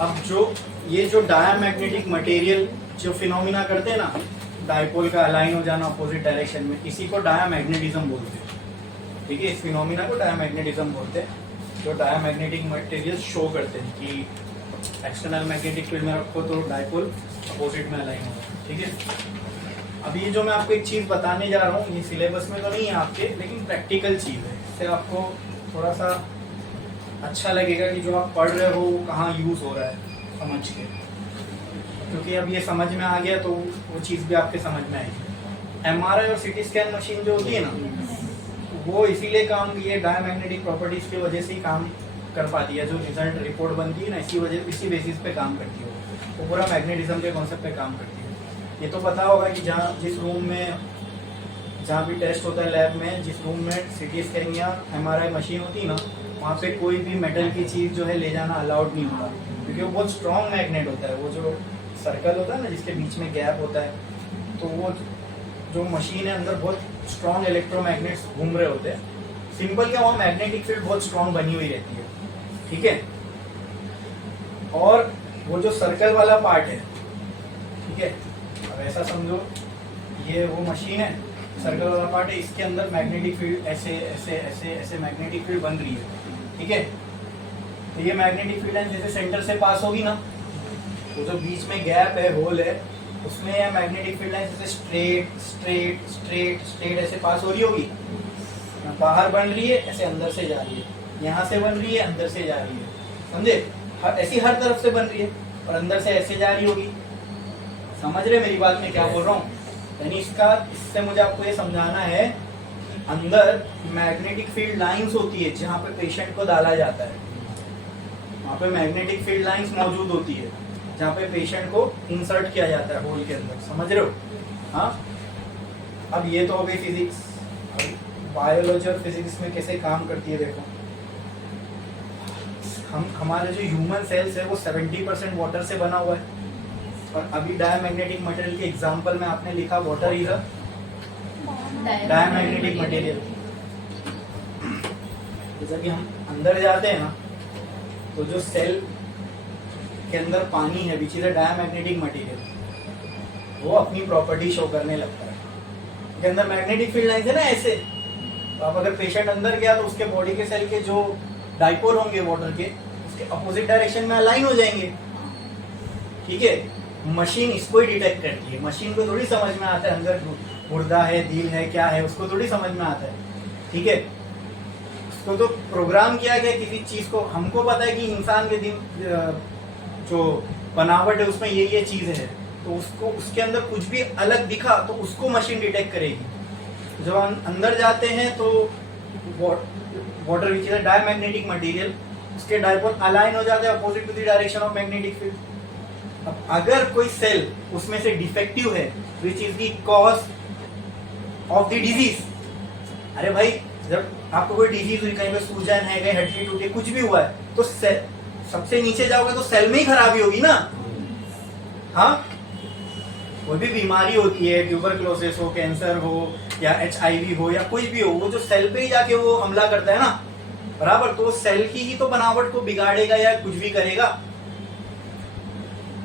अब ये जो डायामैग्नेटिक मटेरियल जो फिनोमिना करते हैं ना, डायपोल का अलाइन हो जाना अपोजिट डायरेक्शन में, इसी को डायामैग्नेटिज्म बोलते हैं। ठीक है, इस फिनोमिना को डायामैग्नेटिज्म बोलते हैं, जो डायामैग्नेटिक मटेरियल शो करते हैं कि एक्सटर्नल मैग्नेटिक फील्ड में रखो तो डायपोल अपोजिट में अलाइन होगा। ठीक है, अब ये जो मैं आपको एक चीज बताने जा रहा हूँ, ये सिलेबस में तो नहीं है आपके, लेकिन प्रैक्टिकल चीज है, इससे आपको थोड़ा सा अच्छा लगेगा कि जो आप पढ़ रहे हो वो कहाँ यूज हो रहा है समझ के, क्योंकि अब ये समझ में आ गया तो वो चीज भी आपके समझ में आएगी। एमआरआई और सीटी स्कैन मशीन जो होती है ना, वो इसीलिए काम, ये डायमैग्नेटिक प्रॉपर्टीज की वजह से ही काम कर पाती है, जो रिजल्ट रिपोर्ट बनती है ना, इसी बेसिस पे काम करती है, वो पूरा मैग्नेटिज्म के कॉन्सेप्ट पे काम करती है। ये तो पता होगा कि जिस रूम में जहाँ भी टेस्ट होता है लैब में, जिस रूम में सीटी स्कैन या एमआरआई मशीन होती है ना, वहाँ पे कोई भी मेटल की चीज़ जो है ले जाना अलाउड नहीं होता, क्योंकि वो बहुत स्ट्रॉन्ग मैग्नेट होता है। वो जो सर्कल होता है ना जिसके बीच में गैप होता है, तो वो जो मशीन है अंदर बहुत स्ट्रॉन्ग इलेक्ट्रोमैग्नेट्स घूम रहे होते हैं। सिंपल क्या, वहाँ मैग्नेटिक फील्ड बहुत स्ट्रॉन्ग बनी हुई रहती है। ठीक है, और वो जो सर्कल वाला पार्ट है, ठीक है, अब ऐसा समझो ये वो मशीन है, सर्कल वाला पार्ट है, इसके अंदर मैग्नेटिक फील्ड ऐसे ऐसे ऐसे ऐसे मैग्नेटिक फील्ड बन रही है। ठीक है, तो ये मैग्नेटिक फील्ड है जैसे सेंटर से पास होगी ना, तो जो बीच में गैप है, होल है, उसमें यह मैग्नेटिक फील्ड लाइन जैसे स्ट्रेट स्ट्रेट स्ट्रेट स्ट्रेट ऐसे पास हो रही होगी, बाहर बन रही है, ऐसे अंदर से जा रही है, यहाँ से बन रही है, अंदर से जा रही है, समझे, ऐसी हर तरफ से बन रही है और अंदर से ऐसे जा रही होगी। समझ रहे मेरी बात में क्या बोल रहा हूँ? यानी इससे मुझे आपको ये समझाना है कि अंदर मैग्नेटिक फील्ड लाइंस होती है, जहाँ पे पेशेंट को डाला जाता है, वहाँ पे मैग्नेटिक फील्ड लाइंस मौजूद होती है, जहाँ पे पेशेंट को इंसर्ट किया जाता है होल के अंदर। समझ रहे हो? हाँ, अब ये तो हो गई फिजिक्स। बायोलॉजी और फिजिक्स में कैसे काम करती है देखो। हमारे जो ह्यूमन सेल्स है वो 70% वाटर से बना हुआ है, और अभी डायमैग्नेटिक मटेरियल के एग्जांपल में आपने लिखा water is a diamagnetic material. जैसा कि हम अंदर जाते हैं ना, तो जो सेल के अंदर पानी है which is a diamagnetic material, वो अपनी प्रॉपर्टी शो करने लगता है। उसके अंदर मैग्नेटिक फील्ड लाइंस है ना ऐसे, तो अब अगर पेशेंट अंदर गया तो उसके बॉडी के सेल के जो डाइपोल होंगे वाटर के, उसके अपोजिट डायरेक्शन में अलाइन हो जाएंगे। ठीक है, मशीन इसको ही डिटेक्ट करती है। मशीन को थोड़ी समझ में आता है अंदर गुर्दा है, दिल है, क्या है, उसको थोड़ी समझ में आता है। ठीक है, उसको तो प्रोग्राम किया गया किसी चीज को। हमको पता है कि इंसान के दिन जो बनावट है उसमें ये चीज है, तो उसको उसके अंदर कुछ भी अलग दिखा तो उसको मशीन डिटेक्ट करेगी। जब हम अंदर जाते हैं तो water which is diamagnetic material, उसके डायपोल अलाइन हो जाते हैं opposite to the direction of magnetic field. अब अगर कोई सेल उसमें से डिफेक्टिव है, which is the cause of the disease. अरे भाई, जब आपको कोई डिजीज हुई, कहीं पे सूजन है, कहीं हड्डी टूटी, कुछ भी हुआ है, तो सबसे नीचे जाओगे तो सेल में ही खराबी होगी ना। हाँ, कोई भी बीमारी होती है, ट्यूबरक्लोसिस हो, कैंसर हो, या HIV हो, या कुछ भी हो, वो जो सेल पे ही जाके वो हमला करता है ना, बराबर, तो सेल की ही तो बनावट को बिगाड़ेगा या कुछ भी करेगा।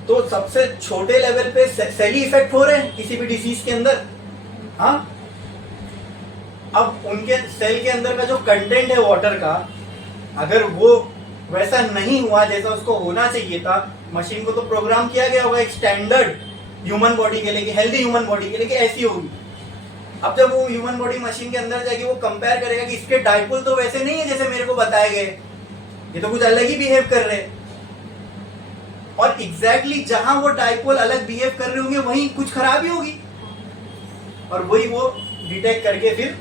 तो सबसे छोटे लेवल पे सेल ही इफेक्ट हो रहे हैं किसी भी डिसीज के अंदर। हाँ, अब उनके सेल के अंदर का जो कंटेंट है वाटर का, अगर वो वैसा नहीं हुआ जैसा उसको होना चाहिए था, मशीन को तो प्रोग्राम किया गया होगा एक स्टैंडर्ड ह्यूमन बॉडी के लिए, हेल्दी ह्यूमन बॉडी के लिए कि ऐसी होगी। अब जब वो ह्यूमन बॉडी मशीन के अंदर जाएगी, वो कंपेयर करेगा कि इसके डाइपोल तो वैसे नहीं है जैसे मेरे को बताए गए, ये तो कुछ अलग ही बिहेव कर रहे हैं। और एग्जैक्टली जहां वो डाइपोल अलग बिहेव कर रहे होंगे वहीं कुछ खराबी होगी, और वही वो डिटेक्ट करके फिर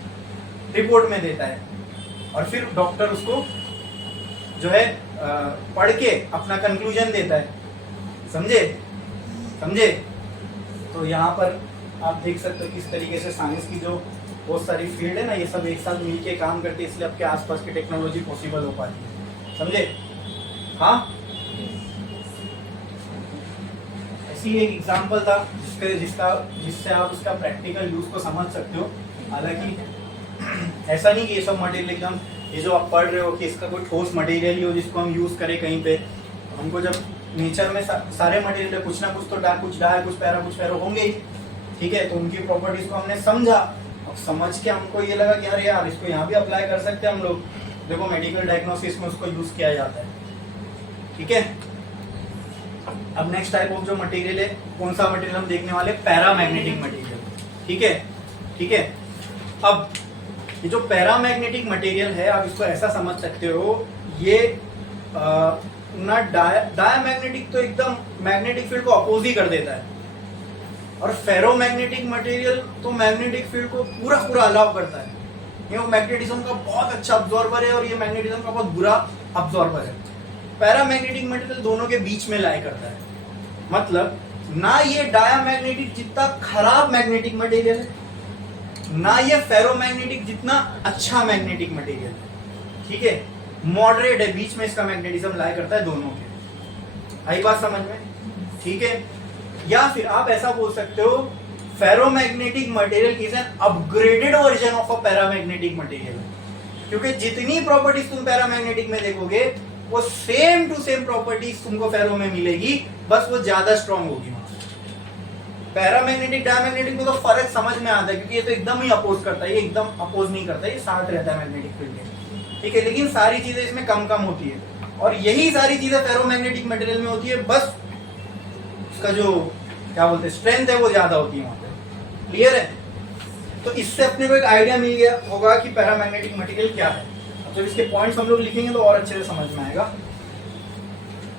रिपोर्ट में देता है, और फिर डॉक्टर उसको जो है पढ़ के अपना कंक्लूजन देता है। समझे? तो यहाँ पर आप देख सकते हो किस तरीके से साइंस की जो बहुत सारी फील्ड है ना, ये सब एक साथ मिलके काम करती है, इसलिए आपके आसपास की टेक्नोलॉजी पॉसिबल हो पाती है। समझे? हाँ, ऐसी एक एग्जांपल था जिससे आप उसका प्रैक्टिकल यूज को समझ सकते हो। हालांकि ऐसा नहीं कि ये सब मटेरियल एकदम, ये जो आप पढ़ रहे हो कि इसका कोई ठोस मटेरियल ही हो जिसको हम यूज करें कहीं पे। हमको जब नेचर में सारे मटेरियल कुछ ना कुछ तो कुछ डाई कुछ पैरा कुछ फेरो होंगे ही, ठीक है। तो उनकी प्रॉपर्टीज को हमने समझा, अब समझ के हमको ये लगा कि अरे यार इसको यहाँ भी अप्लाई कर सकते हैं हम लोग। देखो मेडिकल डायग्नोसिस में उसको यूज किया जाता है, ठीक है। अब नेक्स्ट टाइप ऑफ जो मटेरियल है, कौन सा मटेरियल हम देखने वाले, पैरामैग्नेटिक मटेरियल, ठीक है, ठीक है। अब ये जो पैरामैग्नेटिक मटेरियल है, आप इसको ऐसा समझ सकते हो, ये ना डायमैग्नेटिक तो एकदम मैग्नेटिक फील्ड को अपोज ही कर देता है, और फेरोमैग्नेटिक मटेरियल तो मैग्नेटिक फील्ड को पूरा पूरा अलाउ करता है। ये मैग्नेटिज्म का बहुत अच्छा अब्जॉर्बर है और ये मैग्नेटिज्म का बहुत बुरा अब्जॉर्बर है। पैरामैग्नेटिक मटेरियल दोनों के बीच में लाई करता है, मतलब ना ये डायमैग्नेटिक जितना खराब मैग्नेटिक मटेरियल है, ना ये फेरोमैग्नेटिक जितना अच्छा मैग्नेटिक मटेरियल है, ठीक है। मॉडरेट है, बीच में इसका मैग्नेटिज्म लाई करता है दोनों के। आई बात समझ में, ठीक है। या फिर आप ऐसा बोल सकते हो, ferromagnetic material is an upgraded version of a paramagnetic material, क्योंकि जितनी प्रॉपर्टीज तुम पैरामैग्नेटिक में देखोगे वो सेम टू सेम प्रॉपर्टीज तुमको फेरो में मिलेगी, बस वो ज्यादा स्ट्रांग होगी। पैरामैग्नेटिक डायमैग्नेटिक में तो फर्क समझ में आता है, क्योंकि ये तो एकदम ही अपोज करता है, ये एकदम अपोज नहीं करता, ये साथ रहता है मैग्नेटिक फील्ड के, ठीक है। लेकिन सारी चीजें इसमें कम कम होती है, और यही सारी चीजें फेरोमैग्नेटिक मटेरियल में होती है, बस उसका जो क्या बोलते हैं स्ट्रेंथ है वो ज्यादा होती है वहां पे। क्लियर है? तो इससे अपने को एक आइडिया मिल गया होगा कि पैरामैग्नेटिक मटेरियल क्या है। अब जब इसके पॉइंट्स हम लोग लिखेंगे तो और अच्छे से समझ में आएगा।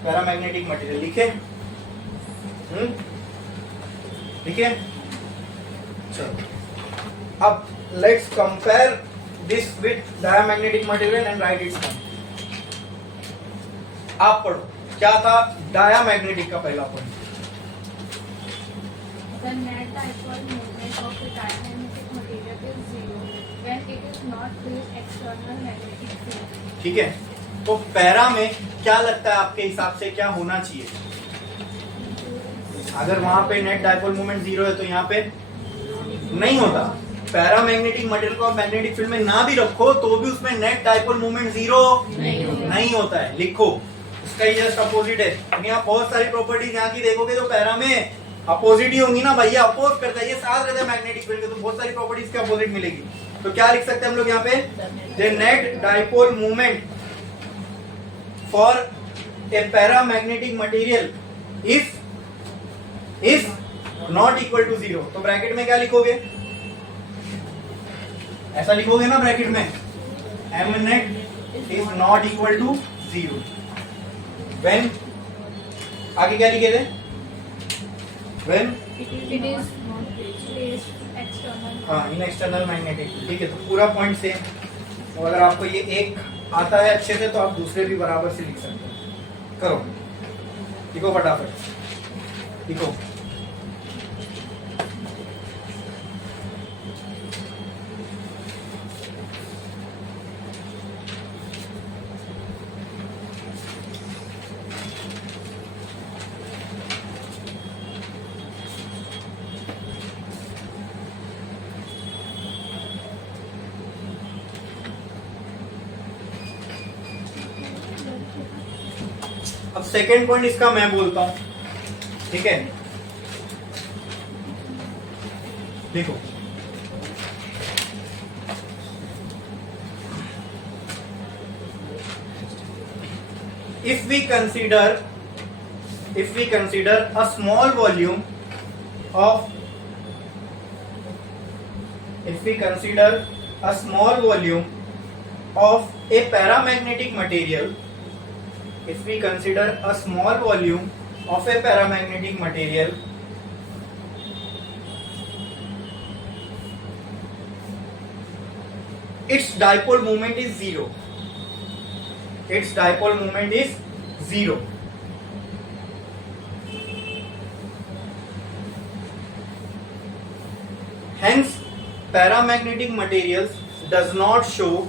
पैरामैग्नेटिक मटेरियल लिखे, ठीक है। चलो अब let's compare this with diamagnetic material and right it's point. आप पढ़ो क्या था डायमैग्नेटिक का पहला point. The net dipole moment of the diamagnetic material is zero when it is not with external magnetic field. ठीक है, तो पैरा में क्या लगता है आपके हिसाब से क्या होना चाहिए? अगर वहां पे नेट डाइपोल मोमेंट जीरो है तो यहाँ पे नहीं होता। पैरामैग्नेटिक मटेरियल को आप मैग्नेटिक फील्ड में ना भी रखो तो भी उसमें नेट डाइपोल मोमेंट जीरो नहीं होता है। लिखो, उसका ही जस्ट अपोजिट है। यानी आप बहुत सारी प्रॉपर्टीज यहाँ की देखोगे तो पैरा में अपोजिट ही होंगी ना भैया, अपोज करता है, ये साथ रहता है मैग्नेटिक फील्ड के, तो बहुत सारी प्रॉपर्टीज के अपोजिट मिलेगी। तो क्या लिख सकते हैं हम लोग यहाँ पे, the net dipole moment for a paramagnetic material is not equal to zero. तो ब्रैकेट में क्या लिखोगे, ऐसा लिखोगे ना ब्रैकेट में, M net is not equal to zero when, आगे क्या लिखे थे, when It is not placed external. हाँ इन एक्सटर्नल मैग्नेटिक, ठीक है। तो पूरा पॉइंट सेम। तो अगर आपको ये एक आता है अच्छे से तो आप दूसरे भी बराबर से लिख सकते हो। करो, लिखो फटाफट, लिखो। अब सेकेंड पॉइंट इसका मैं बोलता हूं, ठीक है। देखो, if we consider a small volume of a paramagnetic material, if we consider a small volume of a paramagnetic material, its dipole moment is zero. Its dipole moment is zero. Hence, paramagnetic materials does not show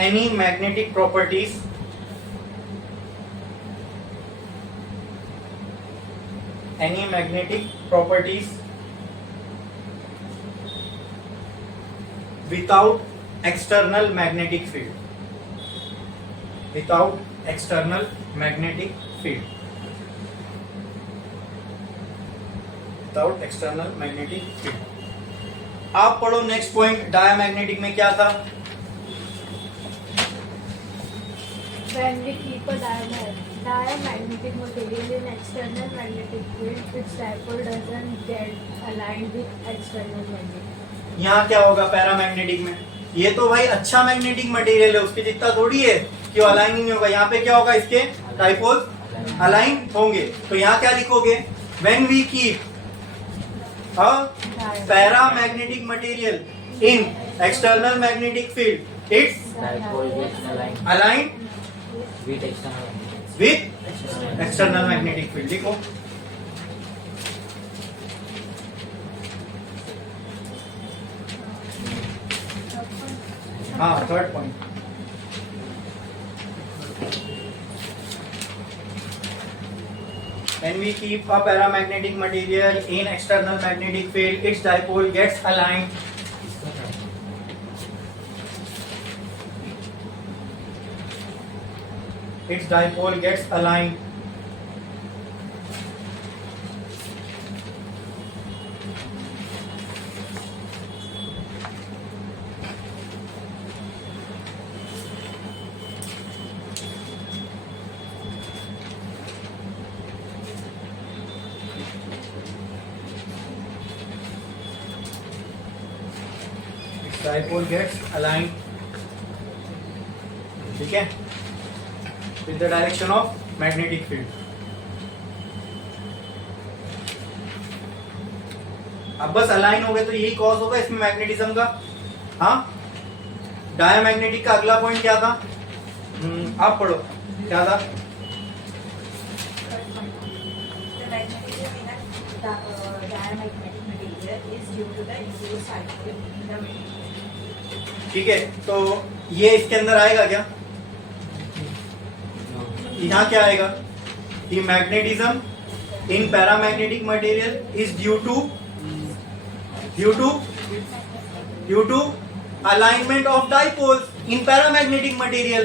any magnetic properties without external magnetic field, without external magnetic field, without external magnetic field. आप पढ़ो next point, diamagnetic में क्या था? When we keep a diamagnetic material in external magnetic field, its dipole doesn't get aligned with external magnetic. यहाँ क्या होगा paramagnetic में? ये तो भाई अच्छा मैग्नेटिक मटेरियल है, उसके जितना थोड़ी है कि अलाइन ही नहीं होगा। यहाँ पे क्या होगा? इसके डाइपोल अलाइन होंगे। तो यहाँ क्या लिखोगे? When we keep a paramagnetic material in external magnetic field, its Dipole gets aligned align with external magnetic. With external magnetic field. लिखो हाँ, third point. When we keep a paramagnetic material in external magnetic field, its dipole gets aligned. Its dipole gets aligned. Its dipole gets aligned. ठीक है? With the direction of magnetic field. अब बस align हो गए तो यही cause होगा इसमें मैग्नेटिज्म का। हाँ, डायामैग्नेटिक का अगला पॉइंट क्या था? आप पढ़ो, क्या था? The magnetism in a diamagnetic material is due to the induced dipole in the material. ठीक है, तो ये इसके अंदर आएगा क्या? यहाँ क्या आएगा? The magnetism in paramagnetic material is due to alignment of dipoles in paramagnetic material.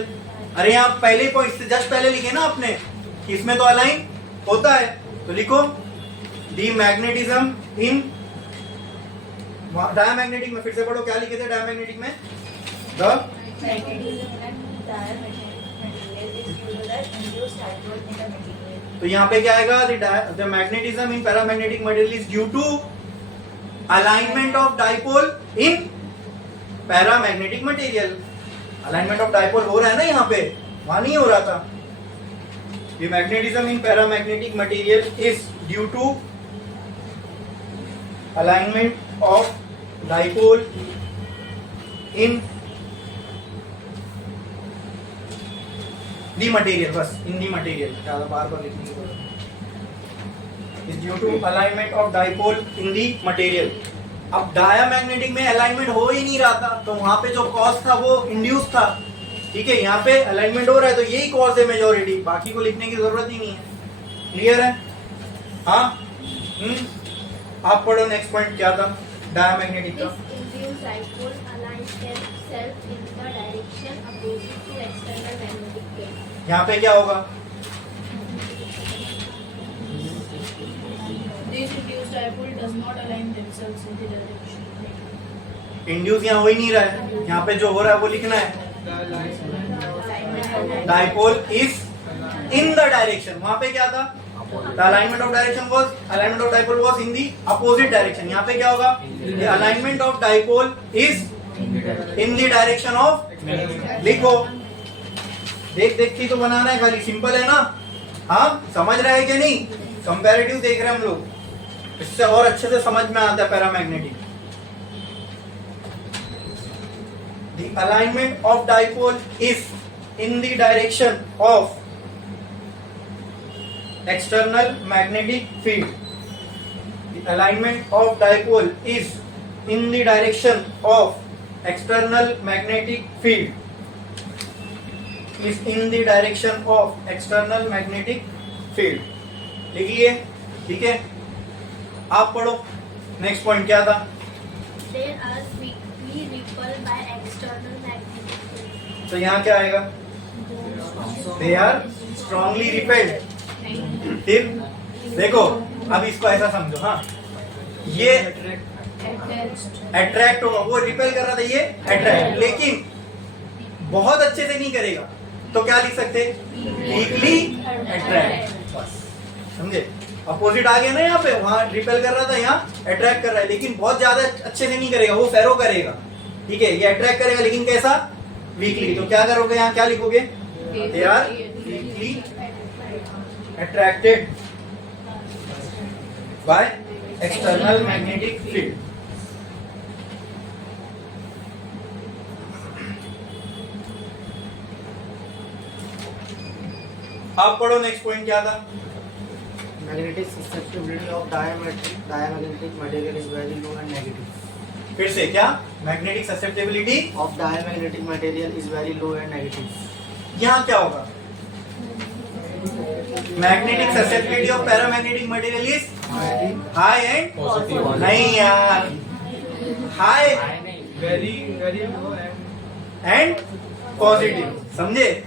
अरे यहाँ पहले पॉइंट से जस्ट पहले लिखे ना आपने कि इसमें तो अलाइन होता है, तो लिखो the magnetism in डायमैग्नेटिक में। फिर से पढ़ो, क्या लिखे थे डायमैग्नेटिक में? The Magnetism in a diamagnetic material is due to the induced dipole in the material. तो यहाँ पे क्या आएगा? The magnetism in paramagnetic material is due to alignment of dipole in paramagnetic material. alignment of dipole हो रहा है ना यहाँ पे, वहां नहीं हो रहा था। The magnetism in paramagnetic material is due to alignment of dipole in the material, बस in the material, ज़्यादा बार-बार लिखने की जरूरत नहीं। is due to alignment of dipole in the material. अब डायामैग्नेटिक में अलाइनमेंट हो ही नहीं रहा था, तो वहां पे जो कॉज था वो इंड्यूस था। ठीक है, यहाँ पे अलाइनमेंट हो रहा है तो यही कॉज है मेजॉरिटी, बाकी को लिखने की जरूरत ही नहीं है। क्लियर है? हाँ, आप पढ़ो नेक्स्ट पॉइंट क्या था डायामैग्नेटिक का? This induced dipole aligns itself in the direction opposite to external magnetic field. यहाँ पे क्या होगा? This induced dipole does not align themselves in the direction. Induce यहाँ हो ही नहीं रहा है, यहाँ पे जो हो रहा है वो लिखना है। Dipole is in the direction, वहां पे क्या था? The alignment of direction was, alignment of dipole was in the opposite direction. यहाँ पे क्या होगा? The alignment of dipole is in the direction of, लिखो, देख देख के तो बनाना है, खाली सिंपल है ना? हाँ, समझ रहे हैं कि नहीं? कंपैरेटिव देख रहे हैं हम लोग, इससे और अच्छे से समझ में आता है paramagnetic. The alignment of dipole is in the direction of external magnetic field. The alignment of dipole is in the direction of external magnetic field. Is in the direction of external magnetic field. लिखिए, ठीक है? आप पढ़ो next point क्या था? There are weakly strongly repelled by external magnetic field. तो यहाँ क्या आएगा? They are strongly repelled. फिर देखो, अब इसको ऐसा समझो, हाँ, ये अट्रैक्ट होगा, वो रिपेल कर रहा था, ये अट्रैक्ट, लेकिन बहुत अच्छे से नहीं करेगा, तो क्या लिख सकते? वीकली अट्रैक्ट, बस, समझे? अपोजिट आ गया ना, यहाँ पे वहां रिपेल कर रहा था, यहाँ अट्रैक्ट कर रहा है, लेकिन बहुत ज्यादा अच्छे से नहीं करेगा, वो फेरो करेगा, ठीक है? ये अट्रैक्ट करेगा, लेकिन कैसा? वीकली। तो क्या करोगे, यहाँ क्या लिखोगे? They are weakly attracted by external magnetic field. आप पढ़ो, नेक्स्ट पॉइंट क्या था? Magnetic susceptibility of diamagnetic material is very low and negative. फिर से क्या? Magnetic susceptibility Of diamagnetic material is very low and negative. यहाँ क्या होगा? Magnetic susceptibility of paramagnetic material is high and Positive. नहीं यार, हाई Very एंड पॉजिटिव, समझे?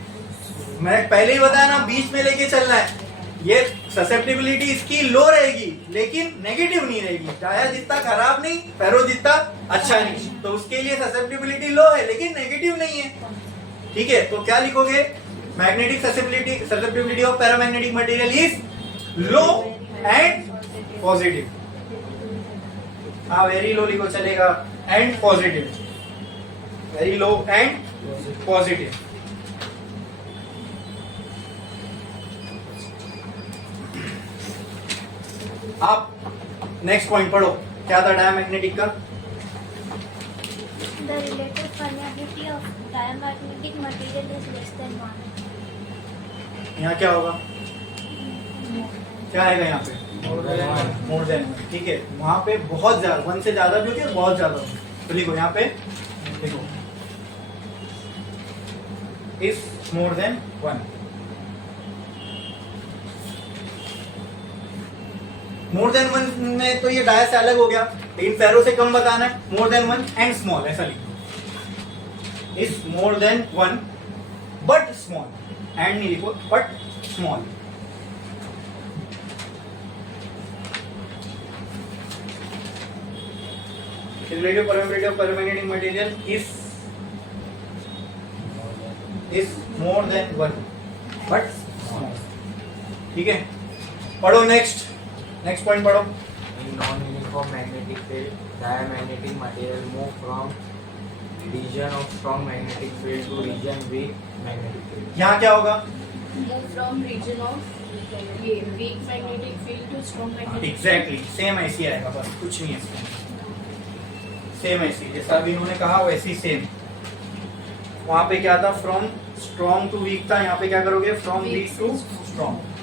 मैं पहले ही बताया ना, बीच में लेके चलना है। ये ससेप्टिबिलिटी इसकी लो रहेगी, लेकिन नेगेटिव नहीं रहेगी। टायर जितना खराब नहीं, फेरो जितना अच्छा नहीं, तो उसके लिए ससेप्टिबिलिटी लो है, लेकिन नेगेटिव नहीं है, ठीक है? तो क्या लिखोगे? Magnetic susceptibility of paramagnetic material is low and positive. हाँ, वेरी लो लिखो, चलेगा, and positive, very low and positive. आप नेक्स्ट पॉइंट पढ़ो, क्या था डायमैग्नेटिक का? The relative permeability of diamagnetic material is less than 1. यहाँ क्या होगा? क्या आएगा यहाँ पे? मोर देन, ठीक है? वहां पे बहुत ज्यादा, 1 से ज्यादा भी होती है, बहुत ज्यादा होती है। तो लिखो यहाँ पे, लिखो is more than 1। More than 1 में तो ये डाया से अलग हो गया, लेकिन फेरो से कम बताना है। मोर देन 1 एंड स्मॉल, ऐसा लिखो, is more than 1 but small, and नहीं लिखो, but small. Relative permeability of paramagnetic material is more than 1 but small, ठीक है? पढ़ो नेक्स्ट पॉइंट पढ़ो। In non-uniform magnetic field, diamagnetic material move from region of strong magnetic field to region weak magnetic field. यहाँ क्या होगा? Move from region of weak magnetic field to strong magnetic exactly same ऐसी आएगा, बस कुछ नहीं है इसमें, सेम ऐसी जैसा अभी इन्होंने कहा वैसी सेम। वहां पे क्या था? फ्रॉम स्ट्रॉन्ग टू वीक था, यहाँ पे क्या करोगे? From weak to strong.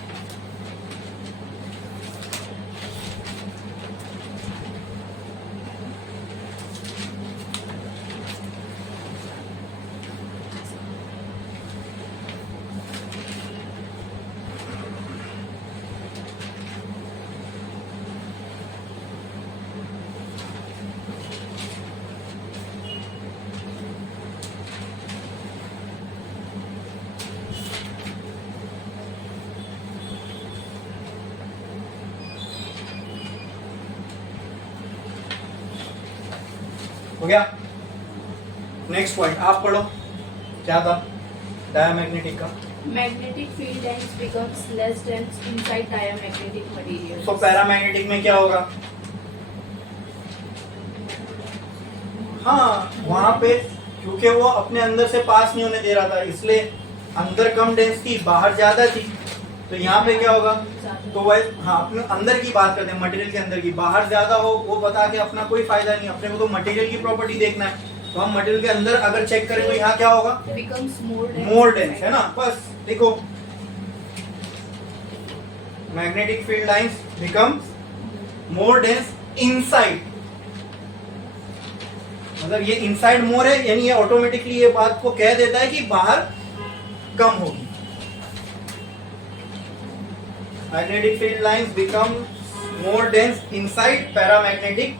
हो गया? नेक्स्ट पॉइंट आप पढ़ो, क्या था डायमैग्नेटिक का? Magnetic field length becomes less dense inside diamagnetic material. तो पैरामैग्नेटिक में क्या होगा? हाँ, वहां पे क्योंकि वो अपने अंदर से पास नहीं होने दे रहा था, इसलिए अंदर कम डेंस थी, बाहर ज्यादा थी। तो यहाँ पे क्या होगा? तो वह, हाँ, अपने अंदर की बात करते हैं, मटेरियल के अंदर की। बाहर ज्यादा हो वो बता के अपना कोई फायदा नहीं, अपने को तो मटेरियल की प्रॉपर्टी देखना है। तो हम मटेरियल के अंदर अगर चेक करें तो यहाँ क्या होगा? Becomes more dense. मोर डेंस, है ना? बस देखो, magnetic field lines become more dense inside, मतलब ये इनसाइड मोर है, यानी ये ऑटोमेटिकली ये बात को कह देता है कि बाहर कम होगी। Magnetic field lines become more dense inside paramagnetic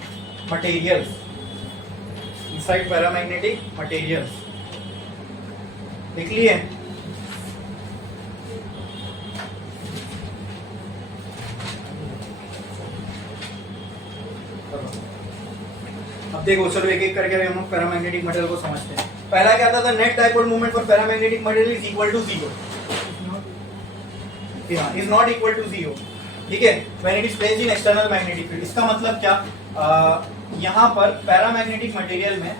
materials, inside paramagnetic materials लिख लिए। अब देखो चलो एक एक करके हम लोग पैरामैग्नेटिक मटेरियल को समझते हैं। पहला क्या था net dipole moment for paramagnetic material is equal to 0, is not equal to 0, ठीक है, when it is placed in external magnetic field. इसका मतलब क्या, यहाँ पर पैरामैग्नेटिक मटेरियल में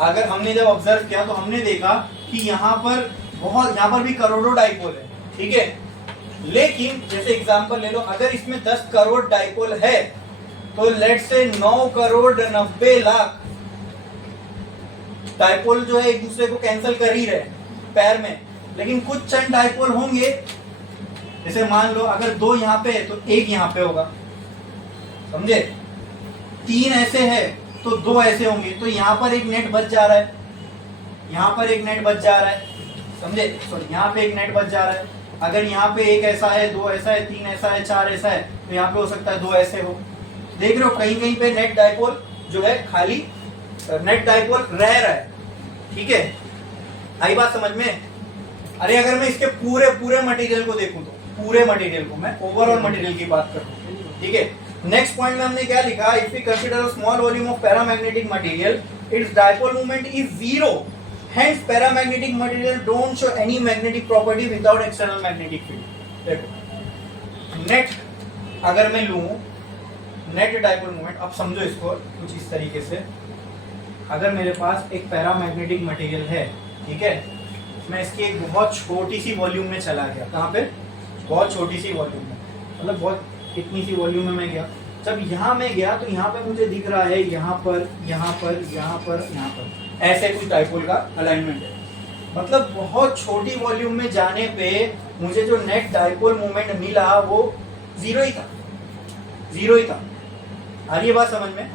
अगर हमने जब ऑब्जर्व किया तो हमने देखा कि यहाँ पर भी करोड़ों डाइपोल है, ठीक है, लेकिन जैसे एग्जांपल ले लो, अगर इसमें 10 करोड़ डाइपोल है तो लेट से 9 करोड़ 90 लाख डाइपोल जो है एक दूसरे को कैंसिल कर ही रहे पैर में, लेकिन कुछ चंद डाइपोल होंगे, जैसे मान लो अगर 2 यहाँ पे है तो 1 यहाँ पे होगा, समझे, 3 ऐसे है तो 2 ऐसे होंगे, तो यहाँ पर एक नेट बच जा रहा है, यहाँ पर एक नेट बच जा रहा है, समझे, सॉरी यहाँ पे एक नेट बच जा रहा है। अगर यहाँ पे 1 ऐसा है, 2 ऐसा है, 3 ऐसा है, 4 ऐसा है, तो यहाँ पे हो सकता है 2 ऐसे हो। देख रहे हो कहीं कहीं पे नेट डाइपोल जो है खाली नेट डाइपोल रह रहा है, ठीक है, आई बात समझ में। अरे अगर मैं इसके पूरे मटेरियल को देखूं तो पूरे मटेरियल को, मैं ओवरऑल मटेरियल की बात करूं, ठीक है। नेक्स्ट पॉइंट में हमने क्या लिखा, if we consider a small volume of paramagnetic material its dipole moment is 0, hence paramagnetic material don't show any magnetic property without external magnetic field. देखो नेट अगर मैं लूं, नेट डाइपोल मोमेंट, अब समझो इसको कुछ इस तरीके से, अगर मेरे पास एक पैरामैग्नेटिक मटेरियल है, ठीक है, मैं इसकी एक बहुत छोटी सी वॉल्यूम में चला गया, कहाँ पे, बहुत छोटी सी वॉल्यूम में, मतलब बहुत इतनी सी वॉल्यूम में मैं गया, जब यहाँ मैं गया तो यहाँ पे मुझे दिख रहा है यहाँ पर, यहाँ पर, यहाँ पर, यहाँ पर ऐसे कुछ डाइपोल का अलाइनमेंट है, मतलब बहुत छोटी वॉल्यूम में जाने पे मुझे जो नेट डाइपोल मोमेंट मिला वो 0 ही था, 0 ही था। आ रही है बात समझ में।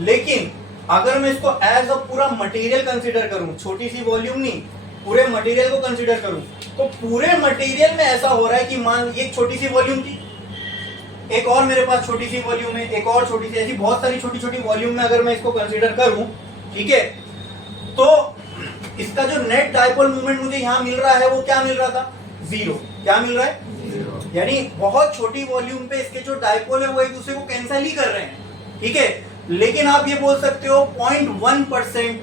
लेकिन अगर मैं इसको एज अ पूरा मटेरियल कंसीडर करूं, छोटी सी वॉल्यूम नहीं, पूरे मटेरियल को कंसीडर करूं, तो पूरे मटेरियल में ऐसा हो रहा है कि मान एक छोटी सी वॉल्यूम थी, एक और मेरे पास छोटी सी वॉल्यूम है, एक और छोटी सी, ऐसी बहुत सारी छोटी छोटी वॉल्यूम में अगर मैं इसको कंसीडर करूं, ठीक है, तो इसका जो नेट डाइपोल मोमेंट मुझे यहां मिल रहा है वो क्या मिल रहा था, 0। क्या मिल रहा है, 0। यानी बहुत छोटी वॉल्यूम पे इसके जो डाइपोल है वो एक दूसरे को कैंसिल ही कर रहे हैं, ठीक है। लेकिन आप ये बोल सकते हो 0.1%,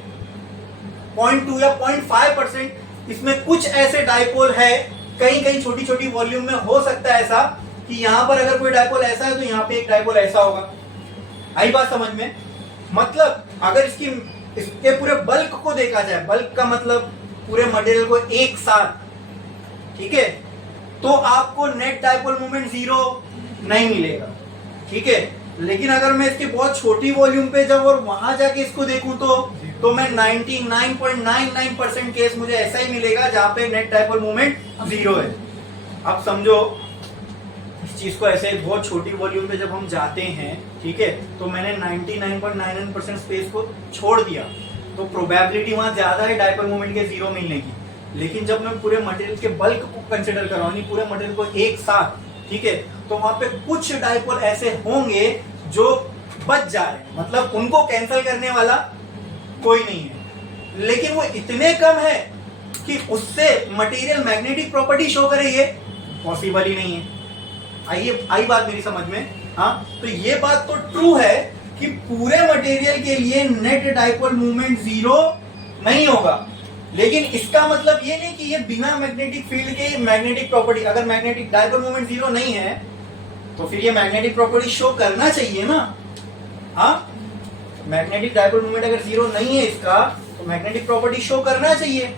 0.2 या 0.5% इसमें कुछ ऐसे डाइपोल है, कहीं कहीं छोटी छोटी वॉल्यूम में हो सकता है ऐसा कि यहां पर अगर कोई डाइपोल ऐसा है तो यहाँ पे एक डाइपोल ऐसा होगा। आई बात समझ में। मतलब अगर इसके पूरे बल्क को देखा जाए, बल्क का मतलब पूरे मटेरियल को एक साथ, ठीक है, तो आपको नेट डाइपोल मोमेंट 0 नहीं मिलेगा, ठीक है। लेकिन अगर मैं इसकी बहुत छोटी वॉल्यूम पे जब और वहां जाके इसको देखूं तो मैं 99.99% केस मुझे ऐसा ही मिलेगा जहां पे नेट डाइपोल मोमेंट 0 है। अब समझो इस चीज को ऐसे बहुत छोटी वॉल्यूम पे जब हम जाते हैं, ठीक है, तो मैंने 99.99% स्पेस को छोड़ दिया, तो प्रोबेबिलिटी वहां ज्यादा है डाइपोल मोमेंट के 0 मिलने की। लेकिन जब मैं पूरे मटेरियल के बल्क को कंसिडर कर रहा हूं, पूरे मटेरियल को एक साथ, ठीक है, तो वहां पे कुछ डाइपोल ऐसे होंगे जो बच जा रहे हैं, मतलब उनको कैंसिल करने वाला कोई नहीं है, लेकिन वो इतने कम है कि उससे मटेरियल मैग्नेटिक प्रॉपर्टी शो करे, ये पॉसिबल ही नहीं है। आई बात मेरी समझ में। हाँ, तो ये बात तो ट्रू है कि पूरे मटेरियल के लिए नेट डाइपोल मूवमेंट 0 नहीं होगा, लेकिन इसका मतलब ये नहीं कि ये बिना मैग्नेटिक फील्ड के मैग्नेटिक प्रॉपर्टी, अगर मैग्नेटिक डाइपोल मूवमेंट 0 नहीं है तो फिर ये मैग्नेटिक प्रॉपर्टी शो करना चाहिए ना। हाँ, मैग्नेटिक डाइपोल मूवमेंट अगर 0 नहीं है इसका तो मैग्नेटिक प्रॉपर्टी शो करना चाहिए,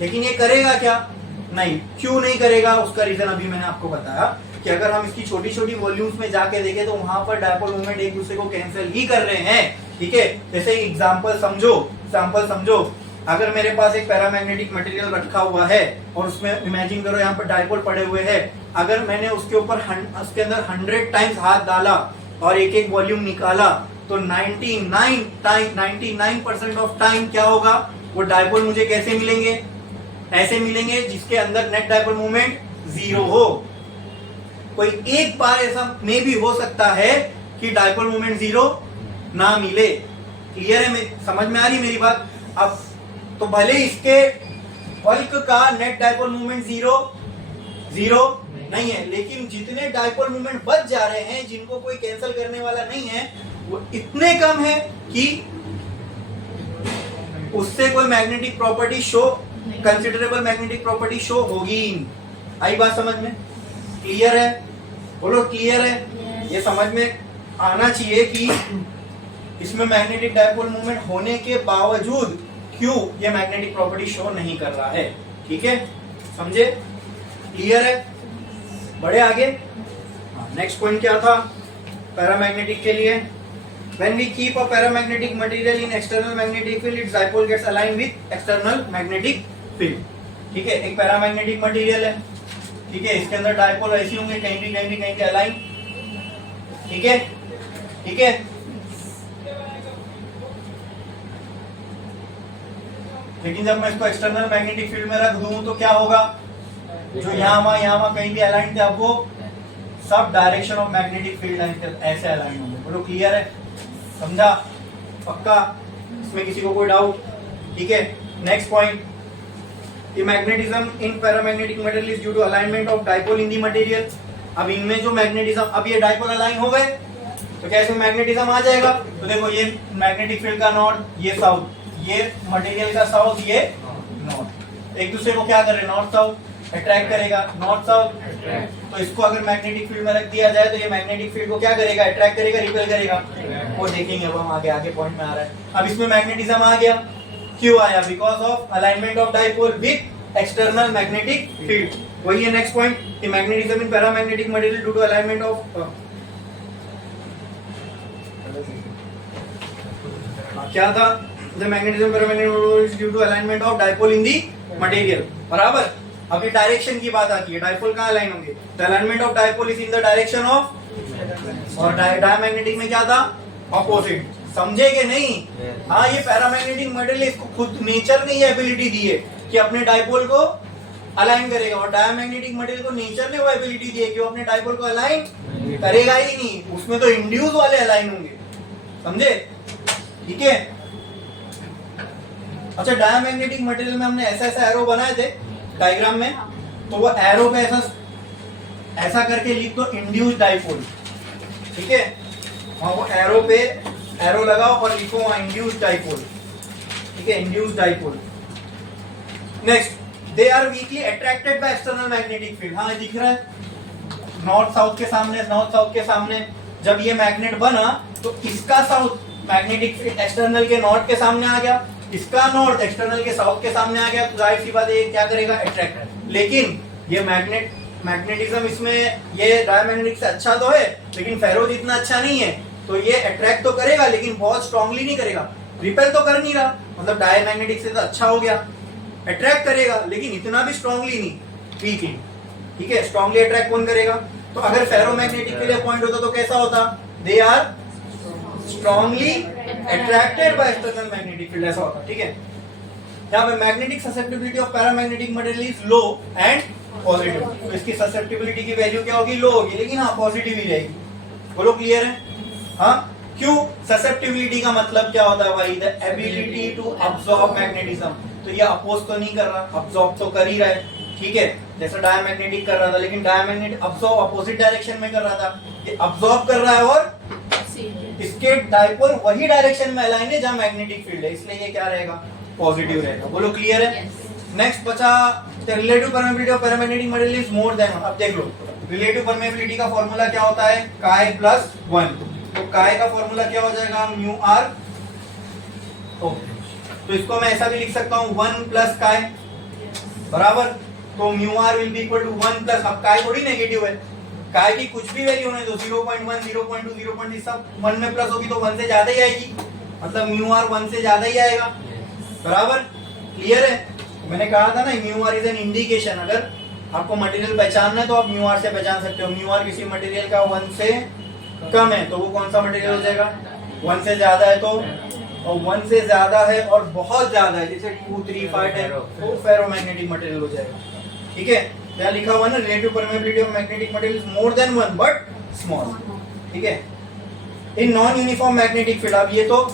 लेकिन ये करेगा क्या, नहीं। क्यों नहीं करेगा, उसका रीजन अभी मैंने आपको बताया कि अगर हम इसकी छोटी छोटी वॉल्यूम्स में जाके देखें तो वहां पर डाइपोल मूवमेंट एक दूसरे को कैंसिल ही कर रहे हैं, ठीक है। जैसे एग्जांपल समझो, अगर मेरे पास एक पैरामैग्नेटिक मटेरियल रखा हुआ है और उसमें इमेजिन करो यहाँ पर डाइपोल पड़े हुए हैं, अगर मैंने उसके उसके अंदर 100 टाइम्स हाथ डाला और एक एक वॉल्यूम निकाला तो 99% ऑफ टाइम क्या होगा, वो डाइपोल मुझे कैसे मिलेंगे, ऐसे मिलेंगे जिसके अंदर नेट डाइपोल मूवमेंट 0 हो। कोई एक बार ऐसा मे भी हो सकता है कि डाइपोल मूवमेंट 0 ना मिले, क्लियर है? समझ में आ रही मेरी बात? अब तो भले इसके बल्क का नेट डाइपोल मूवमेंट जीरो नहीं है, लेकिन जितने डाइपोल मूवमेंट बच जा रहे हैं जिनको कोई कैंसिल करने वाला नहीं है वो इतने कम है कि उससे कोई magnetic property show, considerable magnetic property show होगी ही नहीं। आई बात समझ में? क्लियर है? बोलो क्लियर है? ये समझ में आना चाहिए कि इसमें मैग्नेटिक डाइपोल मूवमेंट होने के बावजूद क्यों ये मैग्नेटिक प्रॉपर्टी शो नहीं कर रहा है। ठीक है, समझे? क्लियर है? बढ़े आगे। नेक्स्ट पॉइंट क्या था पैरामैग्नेटिक के लिए? When we keep a paramagnetic material in external magnetic field, its dipole gets aligned with external magnetic field. ठीक है, एक पैरामैग्नेटिक मटेरियल है, ठीक है, इसके अंदर डाइपोल ऐसे होंगे कहीं भी अलाइन। ठीक है, ठीक है। लेकिन जब मैं इसको एक्सटर्नल मैग्नेटिक फील्ड में रख दूं तो क्या होगा? जो यहाँ वहां कहीं भी अलाइन थे अब वो sub direction of magnetic field ऐसे अलाइन होंगे। बोलो क्लियर है? समझा? पक्का? इसमें किसी को कोई डाउट? ठीक है। Next point, the magnetism in paramagnetic material is due to alignment of dipole in the material. अब इनमें जो मैग्नेटिज्म, अब ये डाइपोल अलाइन हो गए तो क्या इसमें मैग्नेटिज्म आ जाएगा? तो देखो ये मैग्नेटिक फील्ड का नॉर्थ, ये साउथ, ये मटेरियल का साउथ, ये नॉर्थ, एक दूसरे को क्या कर रहे हैं? नॉर्थ साउथ अट्रैक्ट करेगा, नॉर्थ साउथ। तो इसको अगर मैग्नेटिक फील्ड में रख दिया जाए तो ये मैग्नेटिक फील्ड को क्या करेगा? अट्रैक्ट करेगा, रिपेल करेगा। वो देखेंगे अब हम आगे पॉइंट में आ रहा है। अब इसमें मैग्नेटिज्म आ गया, क्यों आया? Because of alignment of dipole with external magnetic field. वही है next point, the magnetism in paramagnetic material due to alignment of क्या था? The magnetism paramagnetic is due to alignment of dipole in the material. बराबर। अब ये direction की बात आती है, डाइपोल कहाँ अलाइन होंगे? The alignment of dipole is in the direction of, और डायमैग्नेटिक में क्या था? ऑपोजिट। समझे कि नहीं? हाँ, ये पैरामैग्नेटिक मटेरियल इसको खुद नेचर ने ये एबिलिटी दी है कि अपने डाइपोल को अलाइन करेगा, और डायमैग्नेटिक मटेरियल को नेचर ने वो एबिलिटी दी है कि वो अपने डाइपोल को अलाइन करेगा ही नहीं, उसमें तो इंड्यूस वाले अलाइन होंगे। समझे? ठीक है। अच्छा, डायमैग्नेटिक मटेरियल में हमने ऐसा एरो बनाए थे डायग्राम में, तो वो एरो पे ऐसा करके लिख दो इंड्यूस डाइपोल। ठीक है, वहां वो एरो पे एरो लगाओ और लिखो वहां इंड्यूस डाइपोल। ठीक है, induce dipole. Next, they are weakly attracted by external magnetic field. हाँ, दिख रहा है नॉर्थ साउथ के सामने जब ये मैग्नेट बना तो इसका साउथ मैग्नेटिक फील्ड एक्सटर्नल के नॉर्थ के सामने आ गया, इसका नॉर्थ एक्सटर्नल के साउथ के सामने आ गया, तो जाहिर सी बात है ये क्या करेगा? अट्रैक्ट। लेकिन ये मैग्नेटिज्म इसमें ये डायमैग्नेटिक से अच्छा तो है, लेकिन फेरो जितना अच्छा नहीं है, तो ये अट्रैक्ट तो करेगा लेकिन बहुत स्ट्रांगली नहीं करेगा, रिपेल तो कर नहीं रहा, मतलब डायमैग्नेटिक से तो अच्छा हो गया, अट्रैक्ट करेगा लेकिन इतना भी स्ट्रांगली नहीं, वीकली। ठीक है, स्ट्रांगली अट्रैक्ट कौन करेगा? तो अगर फेरोमैग्नेटिक के लिए पॉइंट होता तो कैसा होता? They are strongly attracted by external magnetic field, ऐसा होता। ठीक है, यहाँ पे magnetic susceptibility of paramagnetic material is low and positive. तो इसकी ससेप्टिबिलिटी की वैल्यू क्या होगी? लो होगी, लेकिन हाँ पॉजिटिव ही रहेगी। बोलो क्लियर है? हाँ, क्यों? ससेप्टिबिलिटी का मतलब क्या होता है भाई? The ability to absorb magnetism. तो ये अपोज तो नहीं कर रहा, अब्सॉर्ब तो कर ही रहा है। ठीक है, जैसे डायमैग्नेटिक कर रहा था, लेकिन डायमैग्नेटिक अब्सॉर्ब अपोजिट डायरेक्शन में कर रहा था, ये अब्सॉर्ब कर रहा है और इसके डाइपोल वही डायरेक्शन में अलाइन है जहां मैग्नेटिक फील्ड है, इसलिए ये क्या रहेगा? पॉजिटिव रहेगा। बोलो क्लियर है? नेक्स्ट बचा relative permeability of paramagnetic material is more than. अब देख लो, रिलेटिव परमेबिलिटी का फॉर्मूला क्या होता है? काय प्लस 1। तो काय का फॉर्मूला क्या हो जाएगा? Mu R. तो इसको मैं ऐसा भी लिख सकता हूँ 1 प्लस काय बराबर, तो mu R will be equal to 1 plus, अब काय थोड़ी नेगेटिव है, काय की कुछ भी वैल्यू होने दो, 0.1 0.2 0.3 सब 1 में प्लस होगी तो 1 से ज्यादा ही आएगी, मतलब म्यू आर 1 से ज्यादा ही आएगा। बराबर, क्लियर है? मैंने कहा था ना mu R is an indication. अगर आपको मटेरियल पहचानना है तो आप म्यू आर से पहचान सकते हो। म्यू आर किसी मटेरियल का 1 से कम है तो वो कौन सा मटेरियल हो जाएगा? 1 से ज्यादा है तो, और 1 से ज्यादा है और बहुत ज्यादा है जैसे 2 3 5 10 तो फेरोमैग्नेटिक मटेरियल हो जाएगा। ठीक है, क्या लिखा हुआ है ना? Relative permeability of magnetic material is more than 1 but small. ठीक है, इन नॉन यूनिफॉर्म मैग्नेटिक फील्ड। अब ये तो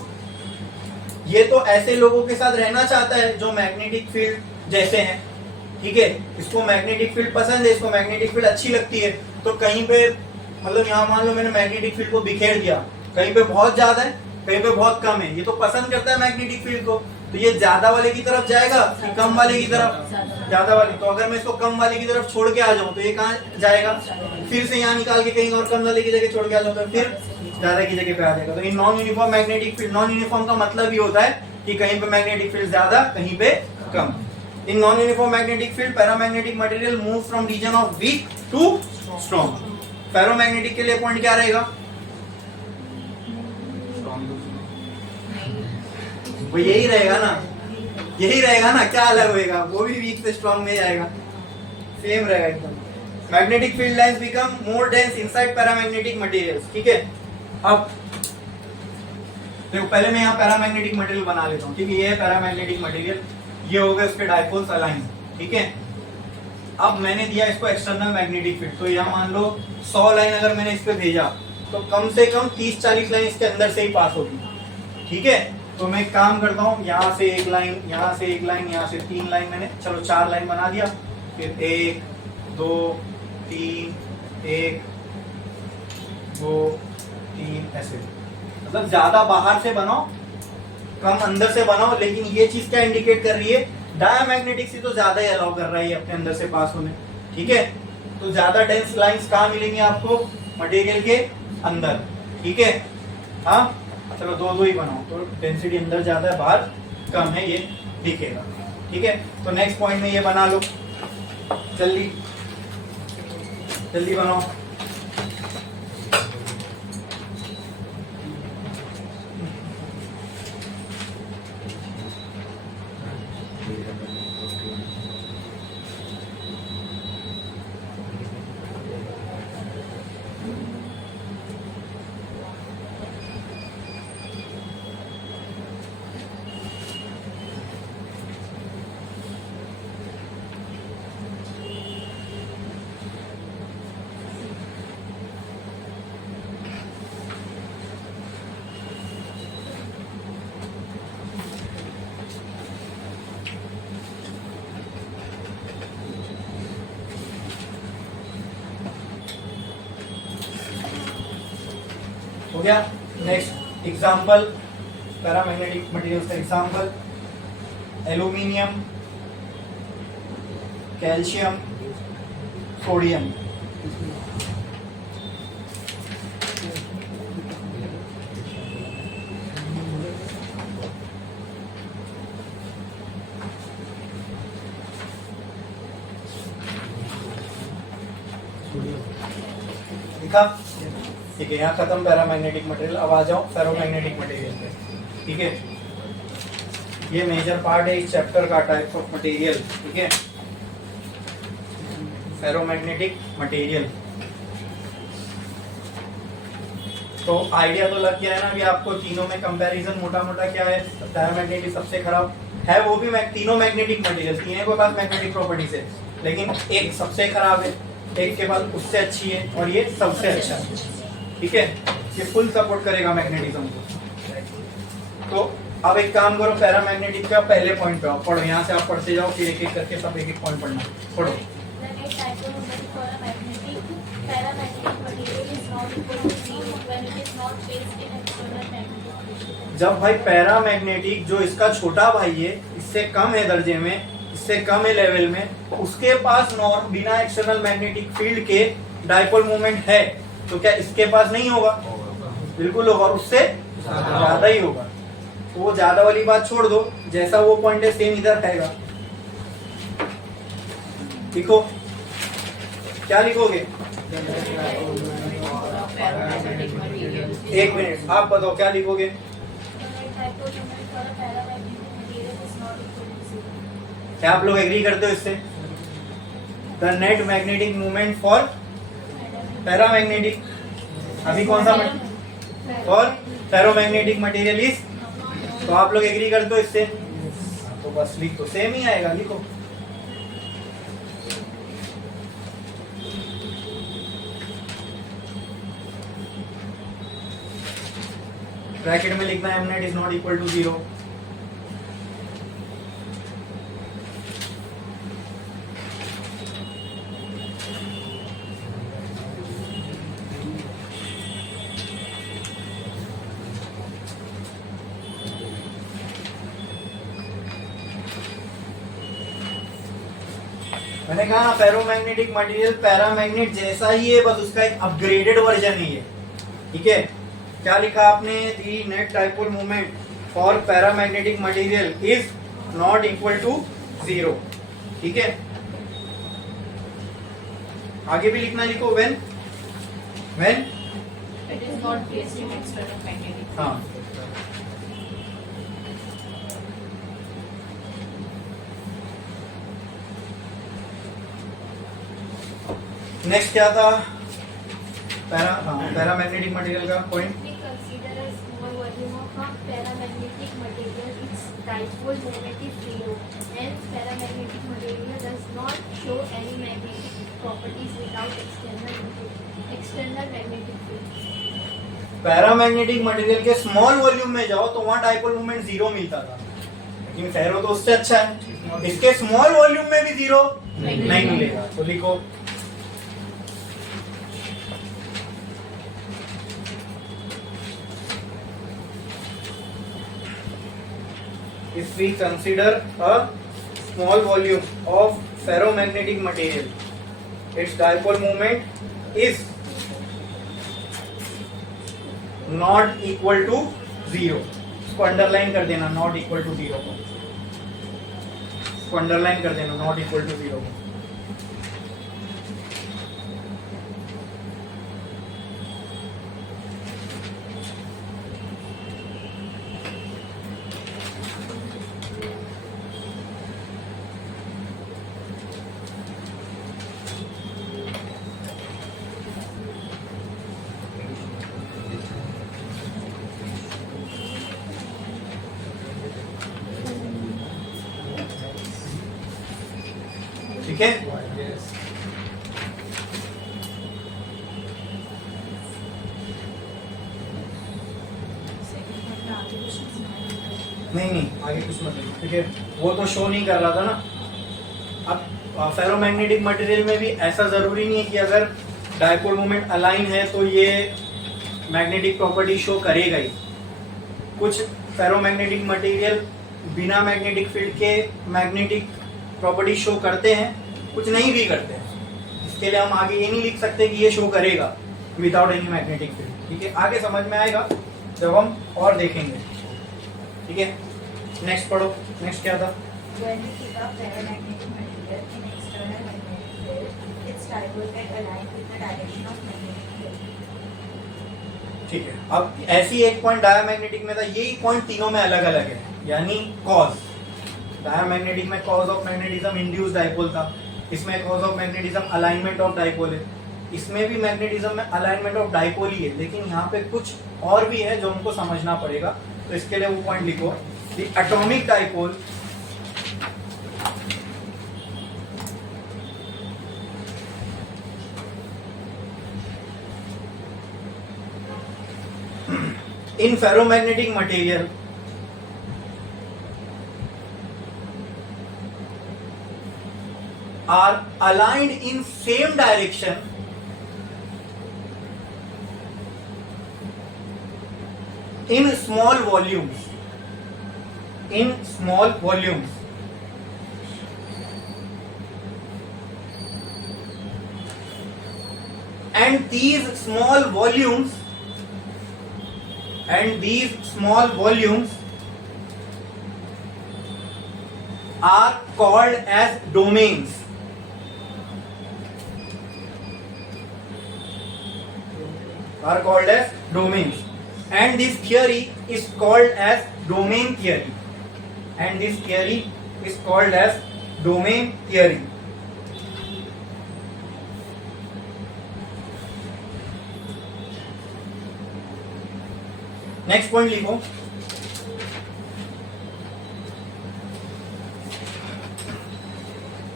ये तो ऐसे लोगों के साथ रहना चाहता है जो मैग्नेटिक फील्ड जैसे हैं, ठीक है, इसको मैग्नेटिक फील्ड पसंद है, इसको मैग्नेटिक फील्ड अच्छी लगती है, तो कहीं पे मतलब यहाँ मान लो मैंने मैग्नेटिक फील्ड को बिखेर दिया, कहीं पे बहुत ज्यादा है, कहीं पे बहुत कम है, ये तो पसंद करता है मैग्नेटिक फील्ड को, तो ये ज्यादा वाले की तरफ जाएगा कि कम वाले की तरफ? ज्यादा वाले। तो अगर मैं इसको कम वाले की तरफ छोड़ के आ जाऊं तो ये कहाँ जाएगा? फिर से यहाँ निकाल के कहीं और कम वाले की जगह छोड़ के आ जाऊं तो फिर ज्यादा की जगह पे आ जाएगा। तो इन non uniform magnetic field, non uniform का मतलब ये होता है कि कहीं पे मैग्नेटिक फील्ड ज्यादा, कहीं पे कम। In non uniform magnetic field paramagnetic material move from region of weak to strong. Ferromagnetic के लिए पॉइंट क्या रहेगा? वो यही रहेगा ना, यही रहेगा ना, क्या अलग होएगा? वो भी वीक से स्ट्रॉन्ग में जाएगा, सेम रहेगा एकदम। Magnetic field lines become more dense inside paramagnetic materials, ठीक है। अब देखो पहले मैं यहाँ पैरामैग्नेटिक मटेरियल बना लेता हूँ, ठीक है, ये है पैरामैग्नेटिक मटेरियल, ये हो गए उसके डाइपोल्स अलाइन, ठीक है। अब मैंने दिया इसको एक्सटर्नल मैग्नेटिक फील्ड, तो यहाँ मान लो 100 लाइन अगर मैंने इस पे भेजा तो कम से कम 30-40 लाइन इसके अंदर से ही पास होगी, ठीक है। तो मैं एक काम करता हूँ, यहाँ से एक लाइन, यहाँ से एक लाइन, यहाँ से 3 लाइन, मैंने चलो 4 लाइन बना दिया, फिर 1 2 3 1 2 3 ऐसे, मतलब ज्यादा बाहर से बनाओ कम अंदर से बनाओ, लेकिन ये चीज क्या इंडिकेट कर रही है? डायमैग्नेटिक से तो ज्यादा ही अलाउ कर रहा है अपने अंदर से पास होने, ठीक है। तो ज्यादा डेंस लाइंस कहाँ मिलेंगी आपको? मटेरियल के अंदर, ठीक है। हाँ चलो 2-2 ही बनाओ, तो डेंसिटी अंदर ज्यादा है बाहर कम है, ये दिखेगा, ठीक है। तो नेक्स्ट पॉइंट में ये बना लो, जल्दी जल्दी बनाओ। हो गया। नेक्स्ट एग्जांपल, पैरामैग्नेटिक मटेरियल्स का एग्जांपल, एल्यूमिनियम, कैल्शियम, सोडियम। लिखा, ठीक है। यहाँ खत्म पैरामैग्नेटिक मटेरियल। अब आ जाओ फेरोमैग्नेटिक मटेरियल पे, ठीक है। ये मेजर पार्ट है इस चैप्टर का, टाइप्स ऑफ मटेरियल, ठीक है। फेरोमैग्नेटिक मटेरियल, तो आइडिया तो लग गया है ना अभी आपको। तीनों में कंपैरिजन मोटा मोटा क्या है? डायमैग्नेटिक सबसे खराब है, वो भी तीनों मैग्नेटिक मटेरियल, तीनों के पास मैग्नेटिक प्रॉपर्टीज है, लेकिन एक सबसे खराब है, एक के पास उससे अच्छी है, और ये सबसे अच्छा है, ठीक है। ये फुल सपोर्ट करेगा मैग्नेटिज्म को। तो अब एक काम करो, पैरामैग्नेटिक का पहले पॉइंट पे आओ, पढ़ो, यहाँ से आप पढ़ते जाओ, फिर एक एक करके सब एक एक पॉइंट पढ़ना, पढ़ो। जब भाई पैरामैग्नेटिक जो इसका छोटा भाई है, इससे कम है दर्जे में, इससे कम है लेवल में, उसके पास बिना एक्सटर्नल मैग्नेटिक फील्ड के डाइपोल मोमेंट है, तो क्या इसके पास नहीं होगा? बिल्कुल होगा, और उससे ज्यादा ही होगा। तो वो ज्यादा वाली बात छोड़ दो, जैसा वो पॉइंट है सेम इधर रहेगा। लिखो, क्या लिखोगे? एक मिनट, आप बताओ क्या लिखोगे? क्या आप लोग एग्री करते हो इससे? The net magnetic movement for paramagnetic, अभी कौन सा फॉर फेरोमैग्नेटिक मटेरियल इज, तो आप लोग एग्री करते हो इससे? तो बस लिख दो, सेम ही आएगा, लिखो। ब्रैकेट में लिखना है m net is not equal to 0, मैंने कहा ना फेरोमैग्नेटिक मटेरियल पैरामैग्नेट जैसा ही है, बस उसका एक अपग्रेडेड वर्जन ही है। ठीक है, क्या लिखा आपने? The net dipole moment for paramagnetic material is not equal to 0। ठीक है, आगे भी लिखना, लिखो when It is not placed in external magnetic field. हाँ, नेक्स्ट क्या था? पैरामैग्नेटिक मटेरियल का point. We consider a small volume of a paramagnetic material. Its dipole moment is 0, and paramagnetic material does not show any magnetic properties without external magnetic field. Paramagnetic material के small volume में जाओ तो वहां dipole moment 0 मिलता था, लेकिन फेरो तो उससे अच्छा है, इसके स्मॉल वॉल्यूम में भी 0 नहीं मिलेगा। तो लिखो if we consider a small volume of ferromagnetic material, its dipole moment is not equal to 0। इसको अंडरलाइन कर देना, नॉट इक्वल टू 0 को, इसको अंडरलाइन कर देना, नॉट इक्वल टू 0 को। ठीक है, नहीं आगे कुछ मत लिखो। ठीक है, वो तो शो नहीं कर रहा था ना। अब फेरोमैग्नेटिक मटेरियल में भी ऐसा जरूरी नहीं है कि अगर डाइपोल मोमेंट अलाइन है तो ये मैग्नेटिक प्रॉपर्टी शो करेगा ही। कुछ फेरोमैग्नेटिक मटेरियल बिना मैग्नेटिक फील्ड के मैग्नेटिक प्रॉपर्टी शो करते हैं, कुछ नहीं भी करते हैं। इसके लिए हम आगे ये नहीं लिख सकते कि ये शो करेगा विदाउट एनी मैग्नेटिक फील्ड। ठीक है, आगे समझ में आएगा जब हम और देखेंगे। ठीक है, नेक्स्ट पढ़ो। नेक्स्ट क्या था? When we keep a paramagnetic material in external magnetic field, its dipole get aligned with the direction of magnetic field. ठीक है, अब ऐसी एक पॉइंट डायमैग्नेटिक में था, यही पॉइंट तीनों में अलग अलग है, यानी कॉज। डायमैग्नेटिक में cause of magnetism induce dipole था, इसमें cause of magnetism alignment of dipole है। इसमें भी मैग्नेटिज्म में अलाइनमेंट ऑफ डाइपोल ही है, लेकिन यहाँ पे कुछ और भी है जो हमको समझना पड़ेगा। तो इसके लिए वो पॉइंट लिखो, the atomic dipole in ferromagnetic material are aligned in same direction in small volumes, and these small volumes are called as domains. And this theory is called as domain theory. Next point लिखो।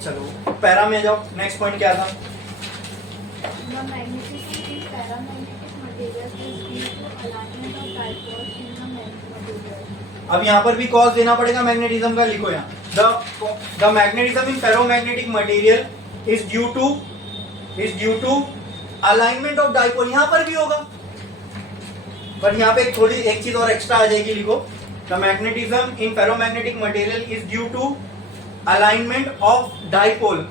चलो para में जाओ। Next point क्या था? The magnetism in paramagnetic material is due to alignment of dipoles in the material. अब यहाँ पर भी कॉज देना पड़ेगा मैग्नेटिज्म का, लिखो यहाँ। The magnetism in ferromagnetic material is due to alignment of dipole. यहाँ पर भी होगा, पर यहाँ पे थोड़ी एक चीज और एक्स्ट्रा आ जाएगी, लिखो। The magnetism in ferromagnetic material is due to alignment of dipole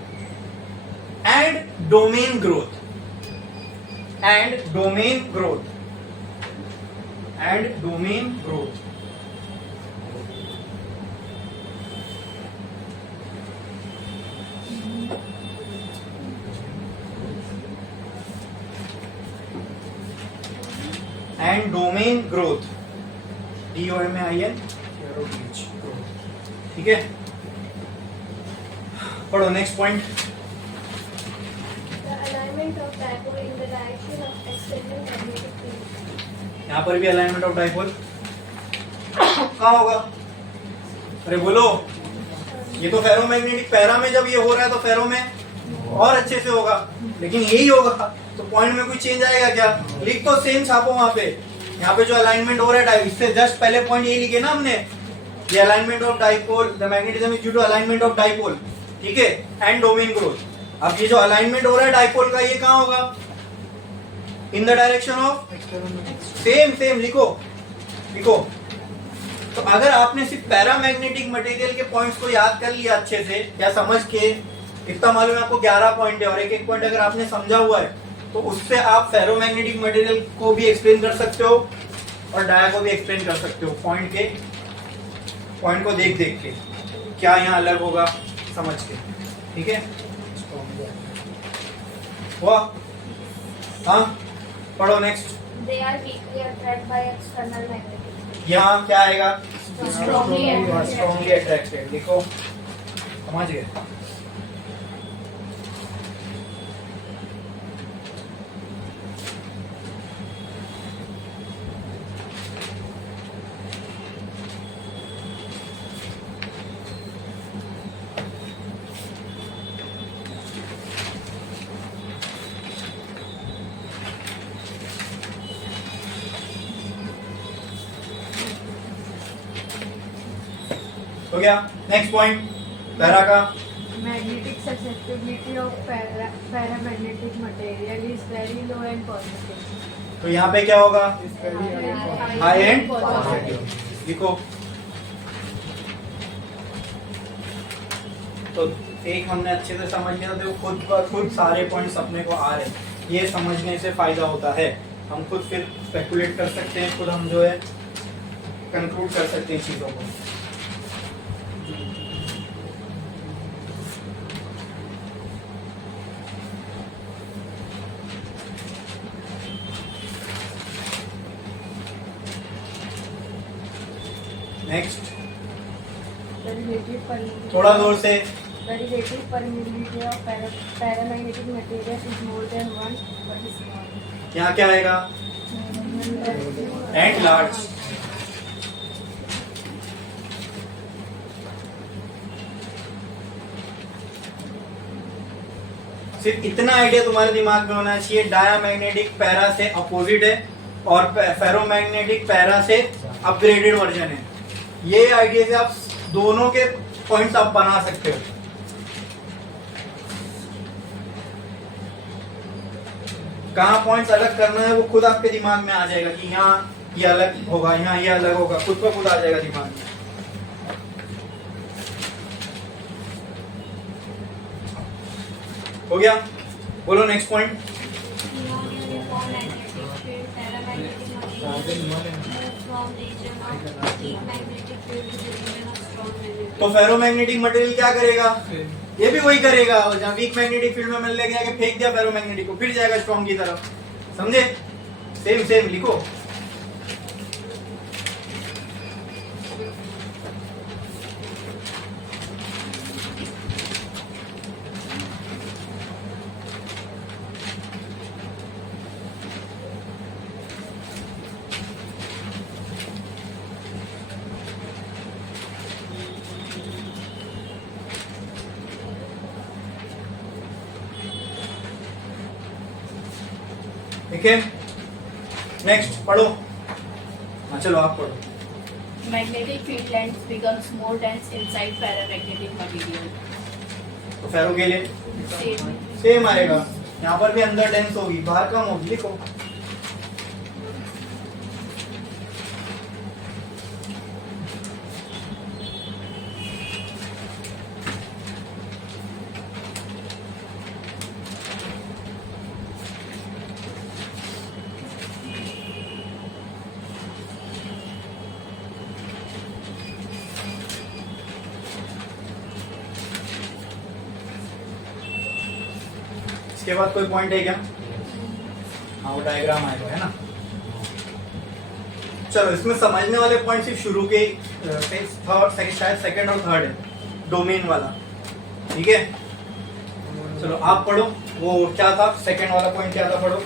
and domain growth and domain growth and domain growth. And domain growth, DOMAIN growth. ठीक है, पढ़ो next point. The alignment of dipole in the direction of external magnetic field. यहाँ पर भी alignment of dipole कहाँ होगा? अरे बोलो, ये तो फेरोमैग्नेटिक पैरा में जब ये हो रहा है तो फेरो में और अच्छे से होगा, लेकिन यही होगा तो पॉइंट में कोई चेंज आएगा क्या? लिख तो सेम छापो वहां पे. यहाँ पे जो अलाइनमेंट हो रहा है इससे जस्ट पहले पॉइंट यही लिखे ना हमने, ये alignment of dipole, the magnetism is due to alignment of dipole. ठीक है, एंड डोमेन ग्रोथ. अब ये जो अलाइनमेंट हो रहा है डाइपोल का, ये कहाँ होगा? In the direction of same लिखो. तो अगर आपने सिर्फ पैरामैग्नेटिक मटेरियल के पॉइंट्स को याद कर लिया अच्छे से या समझ के, इतना मालूम है आपको 11 पॉइंट है और एक पॉइंट अगर आपने समझा हुआ है तो उससे आप फेरोमैग्नेटिक मटेरियल को भी एक्सप्लेन कर सकते हो और डाया को भी एक्सप्लेन कर सकते हो. पॉइंट को देख के क्या यहाँ अलग होगा समझ के. ठीक है, हुआ? हाँ, पढ़ो next. They are weakly attracted by external magnetic field. यहाँ क्या आएगा? Strongly strongly attracted. लिखो, समझ गए? हो गया. नेक्स्ट पॉइंट पैरा का. Magnetic susceptibility of paramagnetic material is very low and positive. तो यहाँ पे क्या होगा? High and positive. लिखो. तो एक हमने अच्छे से समझ लिया, तो खुद सारे पॉइंट्स अपने को आ रहे हैं. ये समझने से फायदा होता है, हम खुद फिर स्पेकुलेट कर सकते हैं, खुद हम जो है कंक्लूड कर सकते हैं चीजों को. Next, The relative permeability. थोड़ा जोर से. The relative permeability of paramagnetic materials is more than 1 but is small. यहाँ क्या आएगा? And large. सिर्फ इतना आइडिया तुम्हारे दिमाग में होना चाहिए, डायामैग्नेटिक पैरा से अपोजिट है और फेरोमैग्नेटिक पैरा से अपग्रेडेड वर्जन है. ये आइडिया से आप दोनों के पॉइंट्स आप बना सकते हो. कहाँ पॉइंट्स अलग करना है वो खुद आपके दिमाग में आ जाएगा कि यहाँ ये अलग होगा, यहाँ ये अलग होगा, खुद को खुद आ जाएगा दिमाग में. हो गया? बोलो next point. Non-uniform magnetic field, paramagnetic materials move from region of weak magnetic field to the region of strong magnetic. तो फेरोमैग्नेटिक मटेरियल क्या करेगा? ये भी वही करेगा. जहाँ वीक मैग्नेटिक फील्ड में मैंने लेके आके फेंक दिया फेरोमैग्नेटिक को, फिर जाएगा स्ट्रॉन्ग की तरफ. समझे? सेम लिखो. ठीक है, नेक्स्ट पढ़ो. हाँ चलो आप पढ़ो. Magnetic field length becomes more dense inside paramagnetic material. तो फेरो के लिए Same. सेम आएगा. यहाँ पर भी अंदर डेंस होगी, बाहर कम होगी. लिखो. इसके बाद कोई पॉइंट है क्या? हाँ वो डायग्राम आएगा है ना। चलो इसमें समझने वाले पॉइंट सिर्फ शुरू के शायद सेकंड और थर्ड है, डोमेन वाला, ठीक है। चलो आप पढ़ो, वो क्या था सेकंड वाला पॉइंट, क्या था, पढ़ो।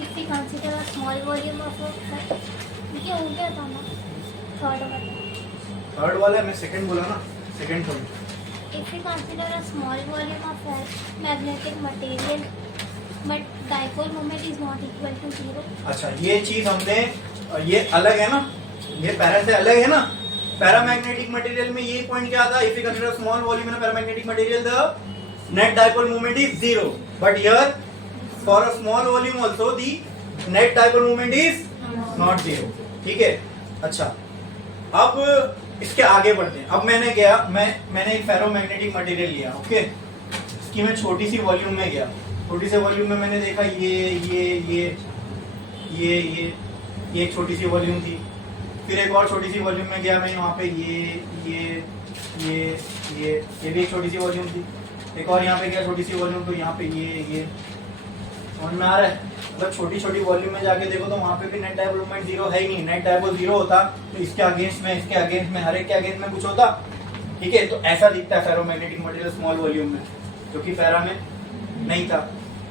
If we consider a small volume of a ये हो गया था ना थर्ड वाला। थर्ड वाला मैं सेकंड बोला ना, second point. If we consider a small volume of a magnetic material, but dipole moment is not equal to 0. अच्छा ये चीज हमने, ये अलग है ना, ये पैरा से अलग है ना। पैरामैग्नेटिक मटेरियल में ये पॉइंट क्या था? If you consider small volume in paramagnetic material the net dipole moment is 0, but here for a small volume also the net dipole moment is not 0, ठीक है। अच्छा अब इसके आगे बढ़ते हैं। अब मैंने एक फेरोमैग्नेटिक मटेरियल लिया, ओके। इसकी मैं छोटी सी वॉल्यूम में गया, छोटी से वॉल्यूम में मैंने देखा ये एक छोटी सी वॉल्यूम थी। फिर एक और छोटी सी वॉल्यूम में गया मैं, वहाँ पे ये भी एक छोटी सी वॉल्यूम थी। एक और यहाँ पे गया छोटी सी वॉल्यूम, तो यहाँ पे ये समझ में आ रहा है? मतलब छोटी छोटी वॉल्यूम में जाके देखो तो वहाँ पे भी नेट डाइपोल मोमेंट 0 है ही नहीं। नेट डाइपोल 0 होता तो इसके अगेंस्ट में, इसके अगेंस्ट में, हर एक के अगेंस्ट में कुछ होता, ठीक है। तो ऐसा दिखता है फेरोमैग्नेटिक मटेरियल स्मॉल वॉल्यूम में, जो कि फेरा में नहीं था।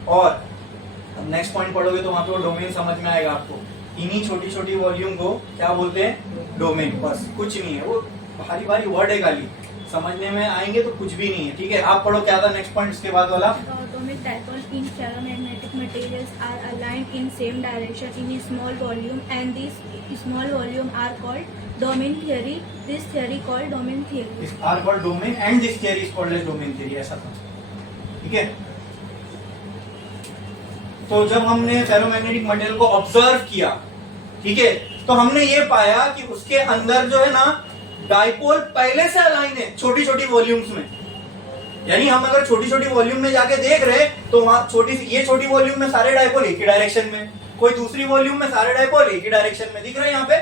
और नेक्स्ट पॉइंट पढ़ोगे तो वहाँ पे वो डोमेन समझ में आएगा आपको। इन्हीं छोटी छोटी वॉल्यूम को क्या बोलते हैं? डोमेन। बस कुछ नहीं है, वो भारी भारी वर्ड है खाली, समझने में आएंगे तो कुछ भी नहीं है, ठीक है। आप पढ़ो क्या था नेक्स्ट पॉइंट इसके बाद वाला। Atomic dipoles in ferromagnetic materials are aligned in same direction in a small volume, and these small volume are called domain theory. This theory called domain theory. Are called domain and this theory is called as domain theory, ऐसा था, ठीक है। तो जब हमने ferromagnetic material को observe किया, ठीक है, तो हमने ये पाया कि उसके अंदर जो है ना डाइपोल पहले से अलाइन है छोटी छोटी वॉल्यूम्स में। यानी हम अगर छोटी छोटी वॉल्यूम में जाके देख रहे तो वहां ये छोटी वॉल्यूम में सारे डाइपोल एक ही डायरेक्शन में, कोई दूसरी वॉल्यूम में सारे डाइपोल एक ही डायरेक्शन में दिख रहे हैं यहाँ पे।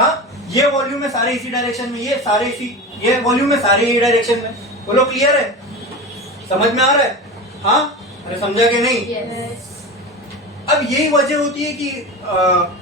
हाँ, ये वॉल्यूम में सारे इसी डायरेक्शन में, ये वॉल्यूम में सारे इसी डायरेक्शन में। बोलो क्लियर है? समझ में आ रहा है? हाँ, अरे समझा कि नहीं? Yes. अब यही वजह होती है कि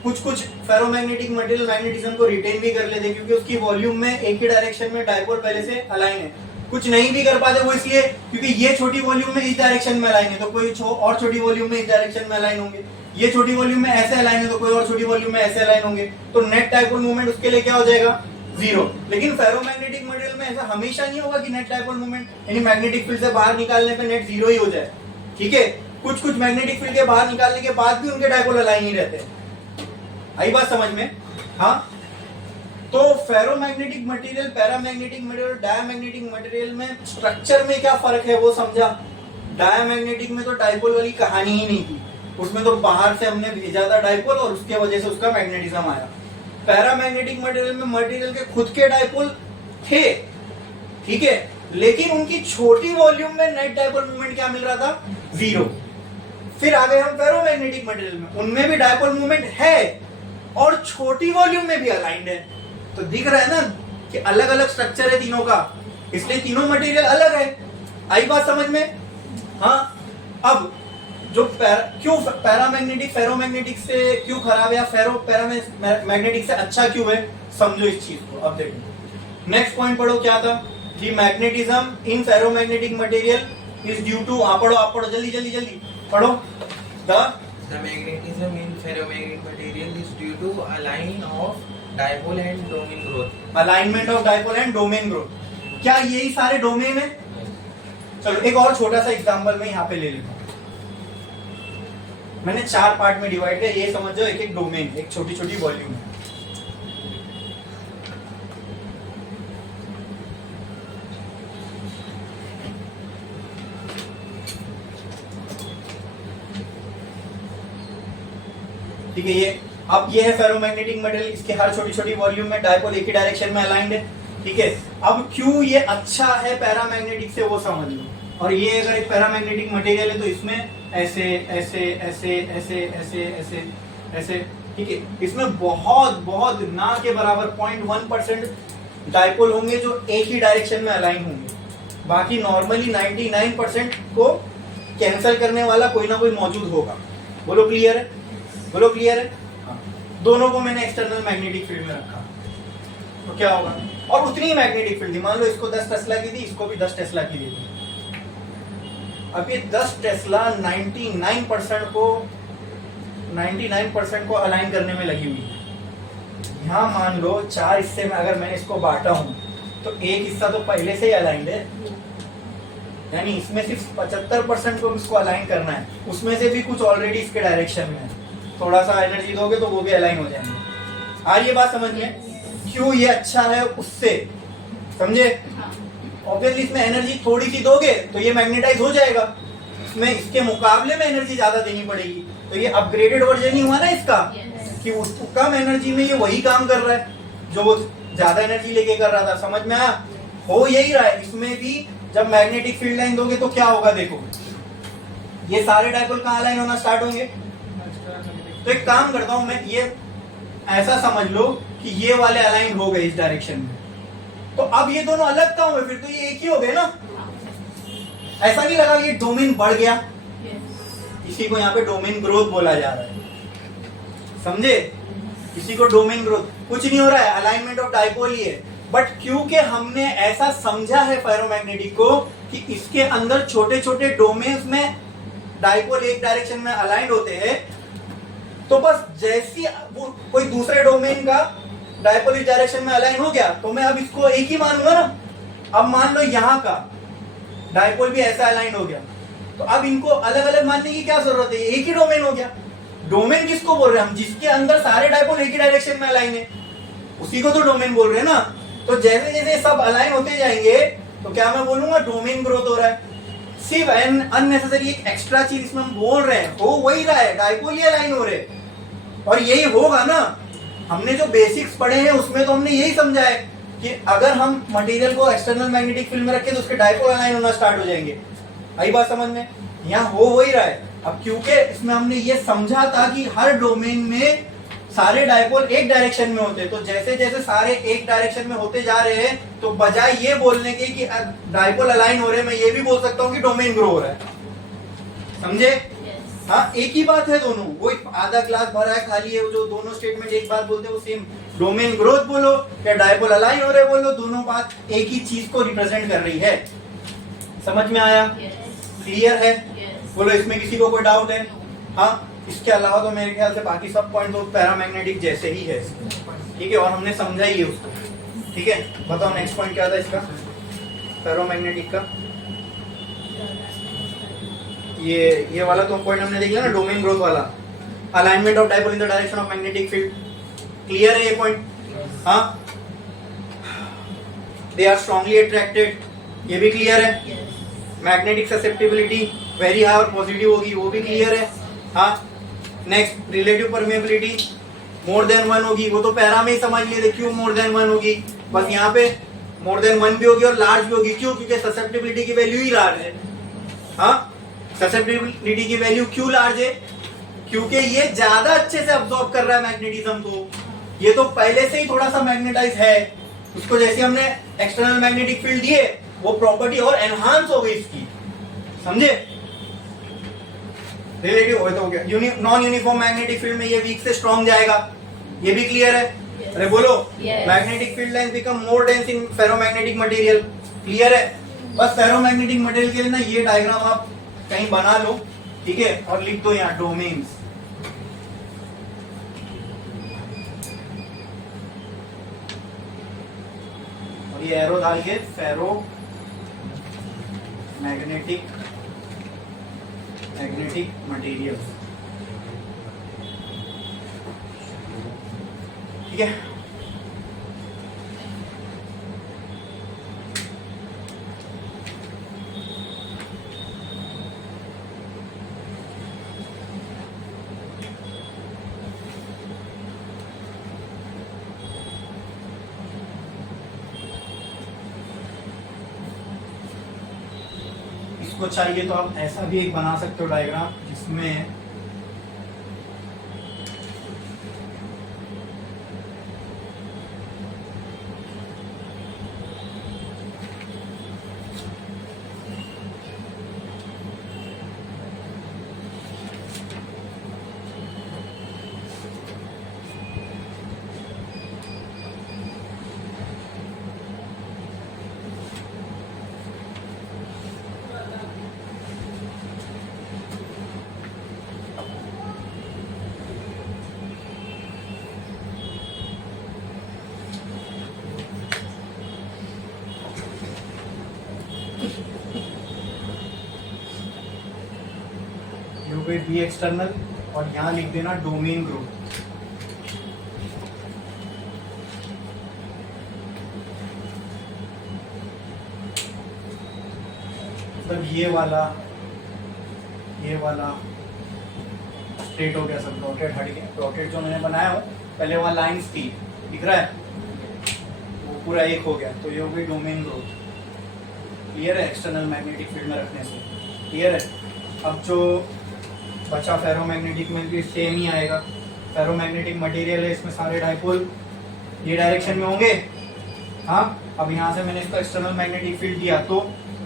कुछ फेरोमैग्नेटिक मटेरियल मैग्नेटिज्म को रिटेन भी कर लेते हैं, क्योंकि उसकी वॉल्यूम में एक ही डायरेक्शन में डाइपोल पहले से अलाइन है। कुछ नहीं भी कर पाते वो इसलिए क्योंकि ये छोटी वॉल्यूम में इस डायरेक्शन में अलाइन है, तो कोई और छोटी वॉल्यूम में इस डायरेक्शन में अलाइन होंगे। ये छोटी वॉल्यूम में ऐसे अलाइन है तो कोई और छोटी वॉल्यूम में ऐसे अलाइन होंगे, तो नेट डाइपोल मोमेंट उसके लिए क्या हो जाएगा? 0। लेकिन फेरोमैग्नेटिक मटेरियल में ऐसा हमेशा नहीं होगा कि नेट डाइपोल मोमेंट यानी मैग्नेटिक फील्ड से बाहर निकालने पे नेट 0 ही हो जाए, ठीक है। कुछ मैग्नेटिक फील्ड के बाहर निकालने के बाद भी उनके डाइपोल अलाइन ही रहते हैं। आई बात समझ में? हाँ, तो ferromagnetic material, paramagnetic material, diamagnetic material में स्ट्रक्चर में क्या फर्क है वो समझा। डायमैग्नेटिक में तो डाइपोल वाली कहानी ही नहीं थी, उसमें तो बाहर से हमने भेजा था डाइपोल और उसके वजह से उसका मैग्नेटिज्म आया। पैरामैग्नेटिक मटेरियल में मटेरियल के खुद के डाइपोल थे, ठीक है, लेकिन उनकी छोटी वॉल्यूम में नेट डाइपोल मोमेंट क्या मिल रहा था? 0। फिर आ गए हम फेरोमैग्नेटिक मटेरियल में, उनमें भी डाइपोल मोमेंट है और छोटी वॉल्यूम में भी अलाइंड है। तो दिख रहा है ना कि अलग अलग स्ट्रक्चर है तीनों का, इसलिए तीनों मटेरियल अलग है। आई बात समझ में? हाँ, अब जो क्यों पैरामैग्नेटिक फेरोमैग्नेटिक से क्यों खराब है या पैरामैग्नेटिक से अच्छा क्यों है, समझो इस चीज को। अब देखो नेक्स्ट पॉइंट पढ़ो क्या था। The magnetism in ferromagnetic material is due to, आप पढ़ो जल्दी पढ़ो। The magnetism in ferromagnetic material is due to align of dipole and domain growth. Alignment of dipole and domain growth. क्या यही सारे डोमेन है? चलो एक और छोटा सा एग्जांपल मैं यहाँ पे ले लेता हूँ। मैंने 4 पार्ट में डिवाइड किया, ये समझ जाओ एक डोमेन, एक छोटी छोटी वॉल्यूम है। ठीक है, ये है फेरोमैग्नेटिक मटेरियल, इसके हर छोटी छोटी वॉल्यूम में डाइपोल एक ही डायरेक्शन में अलाइंड है, ठीक है। अब क्यों ये अच्छा है पैरामैग्नेटिक से वो समझ लो। और ये अगर एक पैरामैग्नेटिक मटेरियल है तो इसमें ऐसे ऐसे ऐसे ऐसे ऐसे ऐसे ऐसे, ठीक है, इसमें बहुत ना के बराबर 0.1% डाइपोल होंगे जो एक ही डायरेक्शन में अलाइन होंगे। बाकी नॉर्मली 99% को कैंसिल करने वाला कोई ना कोई मौजूद होगा। बोलो क्लियर है, बोलो क्लियर है। हाँ। दोनों को मैंने एक्सटर्नल मैग्नेटिक फील्ड में रखा तो क्या होगा, और उतनी ही मैग्नेटिक फील्ड थी। मान लो इसको 10 टेस्ला की दी, इसको भी 10 टेस्ला की दी। अब ये 10 टेस्ला 99% को अलाइन करने में लगी हुई है। यहाँ मान लो 4 हिस्से में अगर मैंने इसको बांटा हूं तो एक हिस्सा तो पहले से ही अलाइंड है, यानी इसमें सिर्फ 75% को इसको अलाइन करना है, उसमें से भी कुछ ऑलरेडी इसके डायरेक्शन में है। थोड़ा सा एनर्जी दोगे तो वो भी अलाइन हो जाएंगे। आ रही है बात समझ में? क्यों ये अच्छा है उससे, समझे? ऑब्वियसली इसमें एनर्जी थोड़ी सी दोगे तो ये मैग्नेटाइज हो जाएगा, इसमें इसके मुकाबले में एनर्जी ज्यादा देनी पड़ेगी। तो ये अपग्रेडेड वर्जन ही हुआ ना इसका, कि उसको कम एनर्जी में ये वही काम कर रहा है जो वो ज्यादा एनर्जी लेके कर रहा था। समझ में आया? हो यही रहा है इसमें भी। जब मैग्नेटिक फील्ड लाइन दोगे तो क्या होगा, देखो ये सारे डायपोल कहाँ अलाइन होना स्टार्ट होंगे। तो एक काम करता हूं मैं, ये ऐसा समझ लो कि ये वाले अलाइन हो गए इस डायरेक्शन में, तो अब ये दोनों अलग कहाँ हुए, फिर तो ये एक ही हो गए ना। ऐसा नहीं लगा ये डोमेन बढ़ गया, इसी को यहाँ पे डोमेन ग्रोथ बोला जा रहा है, समझे? इसी को डोमेन ग्रोथ। कुछ नहीं हो रहा है, अलाइनमेंट ऑफ डायपोल ही है, बट क्योंकि हमने ऐसा समझा है फेरोमैग्नेटिक को कि इसके अंदर छोटे छोटे डोमेन्स में डायपोल एक डायरेक्शन में अलाइंड होते हैं, तो बस जैसी वो कोई दूसरे डोमेन का डायपोल इस डायरेक्शन में अलाइन हो गया तो मैं अब इसको एक ही मानूंगा ना। अब मान लो यहाँ का डायपोल भी ऐसा अलाइन हो गया, तो अब इनको अलग अलग मानने की क्या जरूरत है, एक ही डोमेन हो गया। डोमेन किसको बोल रहे हैं हम, जिसके अंदर सारे डायपोल एक ही डायरेक्शन में अलाइन है, उसी को तो डोमेन बोल रहे हैं ना। तो जैसे जैसे सब अलाइन होते जाएंगे तो क्या मैं बोलूंगा डोमेन ग्रोथ हो रहा है। सिर्फ अननेसेसरी एक एक्स्ट्रा चीज इसमें हम बोल रहे हैं, हो वही रहा है, डायपोल ही अलाइन हो रहे और यही होगा ना। हमने जो बेसिक्स पढ़े हैं उसमें तो हमने यही समझा है कि अगर हम मटेरियल को एक्सटर्नल मैग्नेटिक फील्ड में रखें तो उसके डायपोल अलाइन होना स्टार्ट हो जाएंगे। आई बात समझ में? यहाँ हो वही रहा है। अब क्योंकि इसमें हमने ये समझा था कि हर डोमेन में सारे डायपोल एक डायरेक्शन में होते हैं, तो जैसे जैसे सारे एक डायरेक्शन में होते जा रहे हैं तो बजाय ये बोलने के कि डायपोल अलाइन हो रहे हैं, मैं ये भी बोल सकता हूँ कि डोमेन ग्रो हो रहा है। समझे? हाँ, एक ही बात है दोनों। वो आधा ग्लास भरा है खाली है, वो जो दोनों स्टेटमेंट एक बात बोलते हैं वो सेम। डोमेन ग्रोथ बोलो या डायपोल अलाइन हो रहे बोलो, दोनों बात एक ही चीज को रिप्रेजेंट कर रही है। समझ में आया? क्लियर है? बोलो इसमें किसी को कोई डाउट है? हाँ, इसके अलावा तो मेरे ख्याल से बाकी सब पॉइंट तो पैरामैग्नेटिक जैसे ही है, ठीक है, और हमने समझा ही है उसको। ठीक है, बताओ नेक्स्ट पॉइंट क्या था इसका, पैरामैग्नेटिक का? ये वाला तो पॉइंट हमने देख लिया ना, डोमेन ग्रोथ वाला, alignment of dipole in the direction of magnetic field. Clear है ये पॉइंट? हाँ, दे आर स्ट्रांगली अट्रैक्टेड, ये भी क्लियर है। मैग्नेटिक ससेप्टिबिलिटी वेरी हाई और पॉजिटिव होगी, वो भी क्लियर है। हाँ, next relative permeability more than 1 होगी, वो तो पैरा में ही समझ लिए थे क्यों मोर देन 1 होगी। बस यहाँ पे मोर देन 1 भी होगी और लार्ज भी होगी, क्यों? क्योंकि ससेप्टिबिलिटी की वैल्यू ही लार्ज है। हाँ, ससेप्टिबिलिटी की वैल्यू क्यों लार्ज है? क्योंकि ये ज्यादा अच्छे से अब्सॉर्ब कर रहा है मैग्नेटिज्म को। ये तो पहले से ही थोड़ा सा मैग्नेटाइज है, उसको जैसे हमने एक्सटर्नल मैग्नेटिक फील्ड दिए वो प्रॉपर्टी और एनहांस हो गई इसकी, समझे? रिलेटिव हो गया। नॉन यूनिफॉर्म मैग्नेटिक फील्ड में ये वीक से स्ट्रॉन्ग जाएगा, ये भी क्लियर है? अरे बोलो, magnetic field lines become more dense इन फेरोमैग्नेटिक मटेरियल। क्लियर है? बस फेरोमैग्नेटिक मटेरियल के लिए ना ये डायग्राम आप कहीं बना लो, ठीक है, और लिख दो यहाँ डोमेन्स। और ये एरो डालिए फेरो मैग्नेटिक मटेरियल, ठीक है। इसको चाहिए तो आप ऐसा भी एक बना सकते हो डायग्राम जिसमें यू पे बी एक्सटर्नल और यहाँ लिख देना डोमेन ग्रुप। मतलब ये वाला स्ट्रेट हो गया, सब डॉटेड हट गया। डॉटेड जो मैंने बनाया हो पहले वहाँ लाइंस थी, दिख रहा है, वो पूरा एक हो गया। तो ये हो गई डोमेन ग्रोथ। क्लियर है? एक्सटर्नल मैग्नेटिक फील्ड में रखने से क्लियर है। अब जो बचा फेरोमैग्नेटिक में भी सेम ही आएगा। फेरोमैग्नेटिक मटेरियल है, इसमें सारे डाइपोल ये डायरेक्शन में होंगे। हाँ, अब यहाँ से मैंने इसको एक्सटर्नल मैग्नेटिक फील्ड दिया तो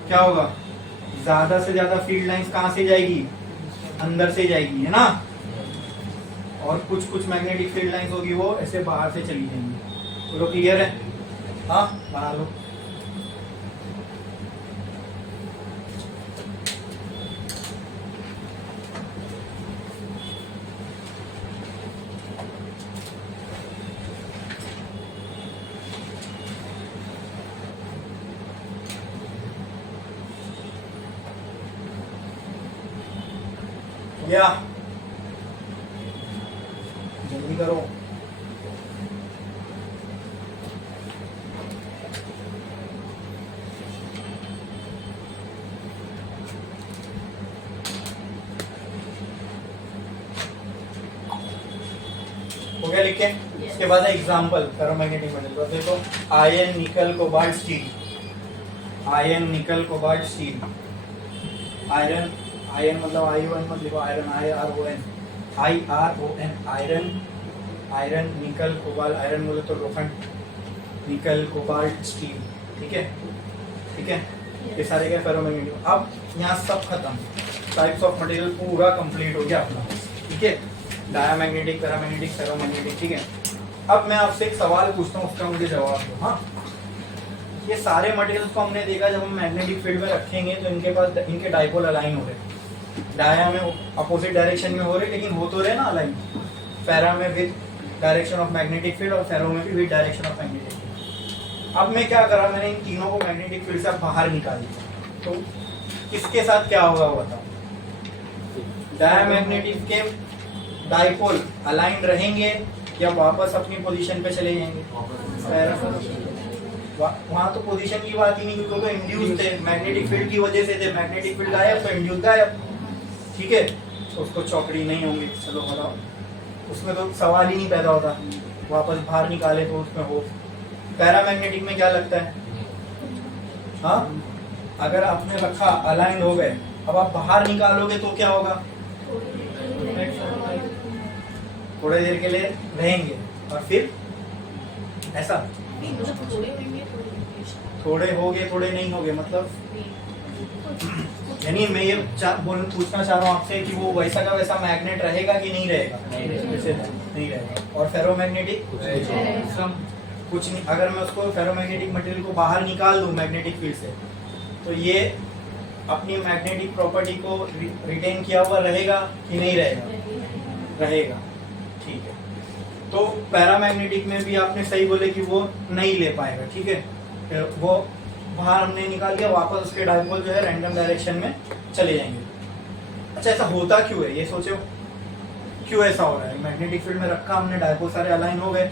क्या होगा, ज्यादा से ज्यादा फील्ड लाइंस कहाँ से जाएगी, अंदर से जाएगी, है ना। और कुछ मैग्नेटिक फील्ड लाइंस होगी वो ऐसे बाहर से चली जाएंगी। तो क्लियर है? हाँ, बना लो। या जल्दी करो। हो गया लिख के? इसके बाद है एग्जाम्पल फेरोमैग्नेटिक मटेरियल। देखो, iron nickel cobalt steel, iron nickel cobalt steel. Iron मतलब I1 मत लिखो, iron IRON, iron nickel cobalt. Iron बोले तो लोखंड, निकल कोबाल्ट स्टील। ठीक है? ये सारे क्या फेरोमैग्नेटिक। अब यहाँ सब खत्म, टाइप्स ऑफ मटेरियल पूरा कंप्लीट हो गया अपना। ठीक है? Diamagnetic, paramagnetic, ferromagnetic. ठीक है? अब मैं आपसे एक सवाल पूछता हूँ, उसका मुझे जवाब दो। हाँ, ये सारे मटेरियल्स को हमने देखा, जब हम मैग्नेटिक फील्ड में रखेंगे तो इनके पास इनके डाइपोल अलाइन हो रहे, डाया में अपोजिट डायरेक्शन में हो रहे, लेकिन हो तो रहे ना अलाइन। पैरा में with direction of magnetic field और फेरो में भी with direction of magnetic field. अब मैं क्या करा, मैंने इन तीनों को मैग्नेटिक फील्ड से बाहर निकाल दिया, तो किसके साथ क्या होगा वो बताओ। डायामैग्नेटिक के डाइपोल अलाइन रहेंगे या वापस अपनी पोजीशन पे चले जाएंगे? वहां तो पोजीशन की बात ही नहीं, क्योंकि तो इंड्यूस थे मैग्नेटिक फील्ड की वजह से थे। मैग्नेटिक फील्ड गायब तो इंड्यूस गायब। ठीक है? तो उसको चौकड़ी नहीं होंगे। चलो बताओ, उसमें तो सवाल ही नहीं पैदा होता, वापस बाहर निकाले तो उसमें हो। पैरामैग्नेटिक में क्या लगता है? हाँ, अगर आपने रखा अलाइन हो गए, अब आप बाहर निकालोगे तो क्या होगा, थोड़ी देर के लिए रहेंगे और फिर ऐसा थोड़े हो गए थोड़े नहीं हो गए, मतलब यानी मैं ये पूछना चाह रहा हूँ आपसे कि वो वैसा का वैसा मैग्नेट रहेगा कि नहीं रहेगा? नहीं रहेगा। और फेरोमैग्नेटिक कुछ नहीं। अगर मैं उसको फेरोमैग्नेटिक मटेरियल को बाहर निकाल दूं मैग्नेटिक फील्ड से, तो ये अपनी मैग्नेटिक प्रॉपर्टी को रिटेन किया हुआ रहेगा कि नहीं रहेगा? रहेगा। ठीक है, तो पैरामैग्नेटिक में भी आपने सही बोले कि वो नहीं ले पाएगा। ठीक है, वो बाहर हमने निकाल दिया, वापस उसके डाइपोल जो है रैंडम डायरेक्शन में चले जाएंगे। अच्छा, ऐसा होता क्यों है, ये सोचो क्यों ऐसा हो रहा है? मैग्नेटिक फील्ड में रखा हमने, डाइपोल सारे अलाइन हो गए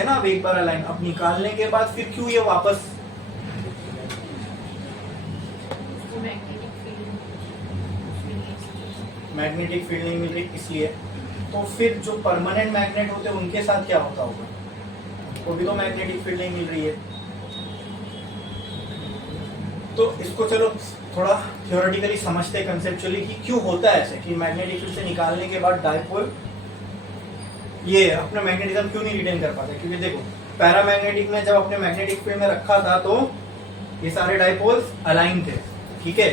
ना अब एक बार अलाइन। अब निकालने के बाद फिर क्यों ये वापस मैग्नेटिक फील्ड नहीं मिल रही? इसलिए। तो फिर जो परमानेंट मैग्नेट होते हैं उनके साथ क्या होता होगा? वो भी तो मैग्नेटिक फील्ड नहीं मिल रही है। तो इसको चलो थोड़ा थ्योरेटिकली समझते कंसेप्चुअली कि क्यों होता है ऐसे, कि मैग्नेटिक फील्ड से निकालने के बाद डाइपोल ये अपना मैग्नेटिज्म क्यों नहीं रिटेन कर पाते? क्योंकि देखो, पैरामैग्नेटिक में जब अपने मैग्नेटिक फील्ड में रखा था तो ये सारे डाइपोल्स अलाइन थे। ठीक है,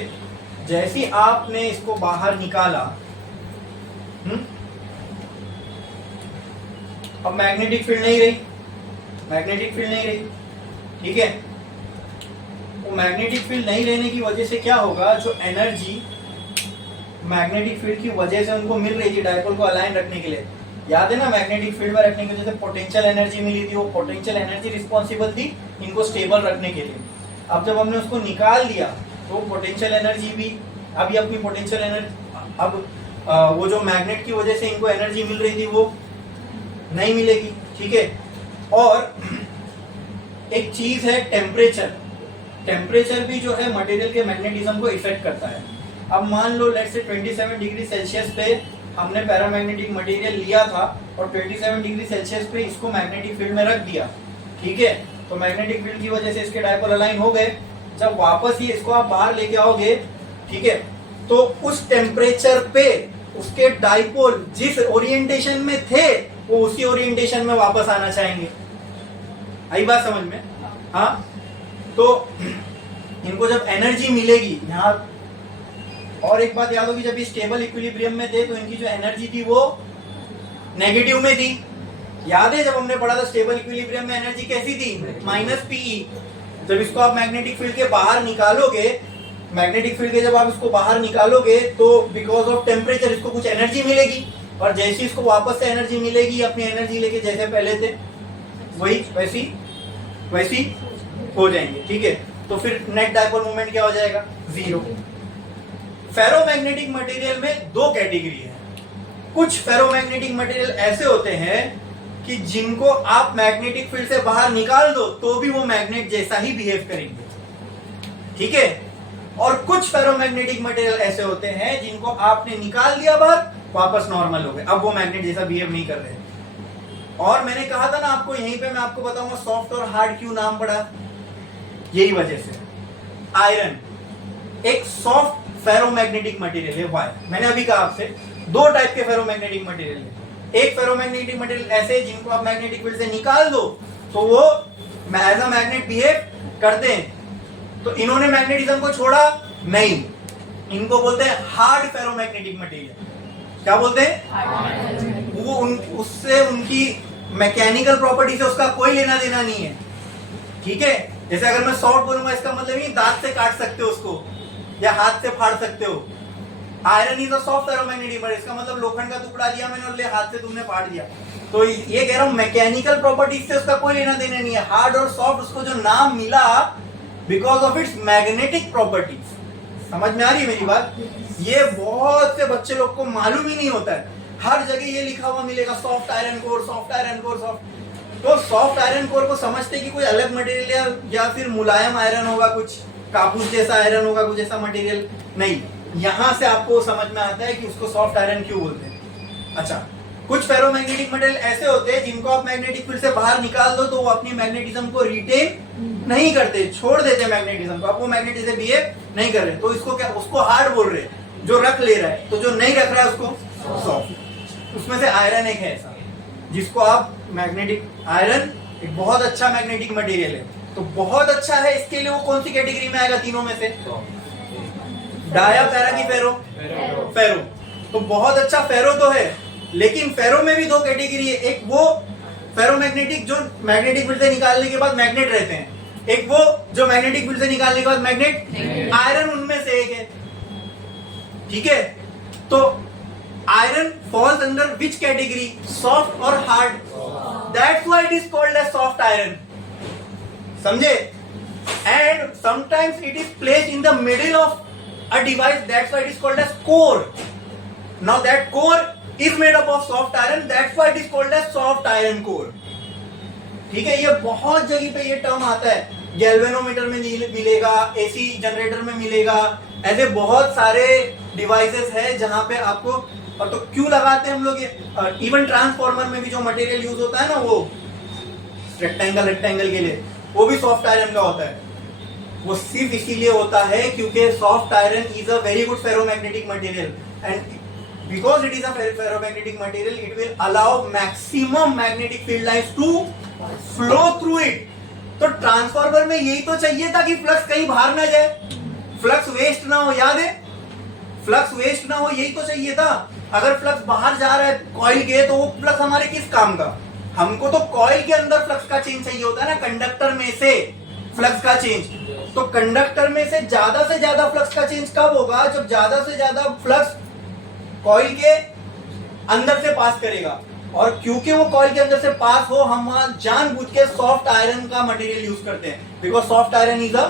जैसे ही आपने इसको बाहर निकाला, अब मैग्नेटिक फील्ड नहीं रही, ठीक है। वो मैग्नेटिक फील्ड नहीं रहने की वजह से क्या होगा, जो एनर्जी मैग्नेटिक फील्ड की वजह से उनको मिल रही थी डाइपोल को अलाइन रखने के लिए, याद है ना, मैग्नेटिक फील्ड में रखने की वजह से पोटेंशियल एनर्जी मिली थी, वो पोटेंशियल एनर्जी रिस्पॉन्सिबल थी इनको स्टेबल रखने के लिए। अब जब हमने उसको निकाल दिया तो पोटेंशियल एनर्जी भी अभी अपनी पोटेंशियल एनर्जी अब वो जो मैग्नेट की वजह से इनको एनर्जी मिल रही थी वो नहीं मिलेगी, ठीक है। और एक चीज है टेम्परेचर, टेम्परेचर भी जो है मटेरियल के मैग्नेटिज्म को इफेक्ट करता है। अब मान लो लेट्स से 27 डिग्री सेल्सियस पे हमने पैरामैग्नेटिक मटेरियल लिया था और 27 डिग्री सेल्सियस पे इसको मैग्नेटिक फील्ड में रख दिया, ठीक है। तो मैग्नेटिक फील्ड की वजह से इसके डायपोल अलाइन हो गए। जब वापस ही इसको आप बाहर लेके आओगे, ठीक है, तो उस टेम्परेचर पे उसके डायपोल जिस ओरिएंटेशन में थे वो उसी ओरिएंटेशन में वापस आना चाहेंगे। आई बात समझ में? हाँ, तो इनको जब एनर्जी मिलेगी यहाँ, और एक बात याद होगी, जब ये स्टेबल इक्विलिब्रियम में थे तो इनकी जो एनर्जी थी वो नेगेटिव में थी। याद है जब हमने पढ़ा था स्टेबल इक्विलिब्रियम में एनर्जी कैसी थी? Minus PE. जब इसको आप मैग्नेटिक फील्ड के बाहर निकालोगे, मैग्नेटिक फील्ड के जब आप इसको बाहर निकालोगे तो बिकॉज ऑफ टेम्परेचर इसको कुछ एनर्जी मिलेगी, और जैसे इसको वापस से एनर्जी मिलेगी, अपनी एनर्जी लेके जैसे पहले थे वही वैसी हो जाएंगे, ठीक है। तो फिर नेट डायपोल मोमेंट क्या हो जाएगा? 0। फेरोमैग्नेटिक मटेरियल में दो कैटेगरी है। कुछ फेरोमैग्नेटिक मटेरियल ऐसे होते हैं कि जिनको आप मैग्नेटिक फील्ड से बाहर निकाल दो तो भी वो मैग्नेट जैसा ही बिहेव करेंगे, ठीक है। और कुछ फेरोमैग्नेटिक मटेरियल ऐसे होते हैं जिनको आपने निकाल दिया बाहर, वापस नॉर्मल हो गए, अब वो मैग्नेट जैसा बिहेव नहीं कर रहे। और मैंने कहा था ना आपको, यहीं पे मैं आपको बताऊंगा सॉफ्ट और हार्ड क्यों नाम पड़ा, यही वजह से। आयरन एक सॉफ्ट फेरोमैग्नेटिक मटेरियल है। वाई? मैंने अभी कहा आपसे दो टाइप के फेरोमैग्नेटिक मटेरियल है। एक फेरोमैग्नेटिक मटेरियल ऐसे जिनको आप मैग्नेटिक फील्ड से निकाल दो तो वो एज अ मैग्नेट बिहेव करते हैं, तो इन्होंने मैग्नेटिज्म को छोड़ा नहीं, इनको बोलते हैं हार्ड फेरोमैग्नेटिक मटेरियल। क्या बोलते हैं? वो उससे उनकी मैकेनिकल प्रॉपर्टी से उसका कोई लेना देना नहीं है, ठीक है। जैसे अगर मैं सॉफ्ट बोलूंगा इसका मतलब नहीं दांत से काट सकते हो उसको या हाथ से फाड़ सकते हो। Iron is a soft ferromagnetic material, इसका मतलब लोखंड का टुकड़ा लिया मैंने और ले हाथ से तुमने फाड़ दिया। तो ये कह रहा हूं मैकेनिकल प्रॉपर्टीज से उसका कोई लेना देना नहीं है। हार्ड और सॉफ्ट उसको जो नाम मिला because of its magnetic properties. समझ में आ रही है मेरी बात? ये बहुत से बच्चे लोग को मालूम ही नहीं होता है। हर जगह ये लिखा हुआ मिलेगा soft iron core, soft iron core, soft. तो सॉफ्ट आयरन कोर को समझते कि कोई अलग मटेरियल या फिर मुलायम आयरन होगा, कुछ कापूस जैसा आयरन होगा, कुछ ऐसा मटेरियल नहीं। यहां से आपको समझ में आता है कि उसको सॉफ्ट आयरन क्यों बोलते हैं। अच्छा, कुछ फेरोमैग्नेटिक मटेरियल ऐसे होते हैं जिनको आप मैग्नेटिक फील्ड से बाहर निकाल दो तो वो अपनी मैग्नेटिज्म को रिटेन नहीं करते, छोड़ देते मैग्नेटिज्म को, अब वो मैग्नेट से बिहेव नहीं कर रहे, तो इसको क्या, उसको हार्ड बोल रहे हैं जो रख ले रहा है, तो जो नहीं रख रहा है उसको सॉफ्ट। उसमें से आयरन एक है ऐसा जिसको आप मैग्नेटिक, आयरन एक बहुत अच्छा मैग्नेटिक मटेरियल है, तो बहुत अच्छा है, इसके लिए वो कौन सी कैटेगरी में आएगा तीनों में से? डाया, पैरा की फेरो? फेरो। तो बहुत अच्छा फेरो तो है, लेकिन फेरो में भी दो कैटेगरी है। एक वो फेरोमैग्नेटिक जो मैग्नेटिक फील्ड से निकालने के बाद मैग्नेट रहते हैं, एक वो जो मैग्नेटिक फील्ड से निकालने के बाद मैग्नेट। आयरन उनमें से एक है, ठीक है। तो iron falls under which category? Soft और hard. That's why it is called as soft iron. समझे? And sometimes it is placed in the middle of a device, that's why it is called as core. Now that core is made up of soft iron, that's why it is called as soft iron core. ठीक है, ये बहुत जगह पे ये term आता है, galvanometer में मिलेगा, एसी जनरेटर में मिलेगा, ऐसे बहुत सारे डिवाइसेस है जहां पे आपको, और तो क्यों लगाते हैं हम लोग ये, इवन ट्रांसफॉर्मर में भी जो मटेरियल यूज होता है ना वो रेक्टेंगल के लिए, वो भी सॉफ्ट आयरन का होता है। वो सिर्फ इसीलिए होता है क्योंकि soft iron is a very good ferromagnetic material, and because it is a ferromagnetic material it will allow maximum magnetic field lines to flow through it. तो ट्रांसफार्मर में यही तो चाहिए था कि फ्लक्स कहीं बाहर ना जाए, फ्लक्स वेस्ट ना हो। याद है, फ्लक्स वेस्ट ना हो, यही तो चाहिए था। अगर फ्लक्स बाहर जा रहा है कॉइल के, तो वो फ्लक्स हमारे किस काम का? हमको तो कॉइल के अंदर फ्लक्स का चेंज चाहिए होता है ना, कंडक्टर में से फ्लक्स का चेंज। तो कंडक्टर में से ज्यादा फ्लक्स का चेंज कब होगा? जब ज्यादा से ज्यादा फ्लक्स कॉइल के अंदर से पास करेगा, और क्योंकि वो कॉइल के अंदर से पास हो, हम वहां जानबूझ के सॉफ्ट आयरन का मटेरियल यूज करते हैं, बिकॉज सॉफ्ट आयरन इज अ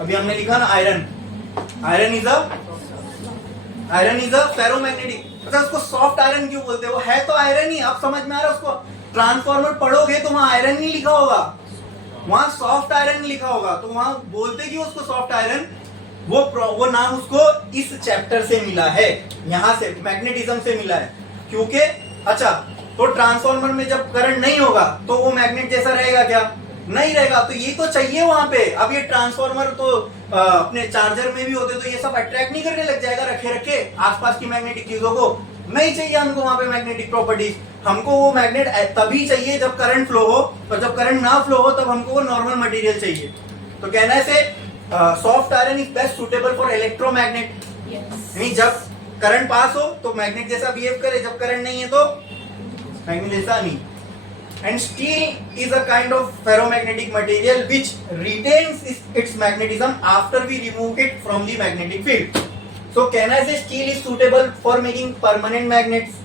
अभी हमने लिखा ना iron, iron is a ferromagnetic. अच्छा उसको सॉफ्ट आयरन क्यों बोलते हैं? वो है तो आयरन ही। अब समझ में आ रहा है? उसको ट्रांसफॉर्मर पढ़ोगे तो वहां आयरन नहीं लिखा होगा, वहां सॉफ्ट आयरन लिखा होगा। तो वहां बोलते कि उसको सॉफ्ट आयरन, वो नाम उसको इस चैप्टर से मिला है, यहां से मैग्नेटिज्म से मिला है। क्योंकि अच्छा तो ट्रांसफॉर्मर में जब करंट नहीं होगा तो वो मैग्नेट जैसा रहेगा क्या? नहीं रहेगा। तो ये तो चाहिए वहां पे। अब ये ट्रांसफॉर्मर तो अपने चार्जर में भी होते तो ये सब अट्रैक्ट नहीं करने लग जाएगा रखे रखे आसपास की मैग्नेटिक चीजों को? नहीं चाहिए हमको वहां पे मैग्नेटिक प्रॉपर्टीज। हमको वो मैग्नेट तभी चाहिए जब करंट फ्लो हो, और जब करंट ना फ्लो हो तब हमको वो नॉर्मल मटेरियल चाहिए। तो कहना है से soft iron is best suitable for electromagnet. यानी जब करंट पास हो तो मैग्नेट जैसा बिहेव करे, जब करंट नहीं है तो मैग्नेट जैसा नहीं। And steel is a kind of ferromagnetic material which retains its magnetism after we remove it from the magnetic field. So कहना है steel is suitable for making permanent magnets.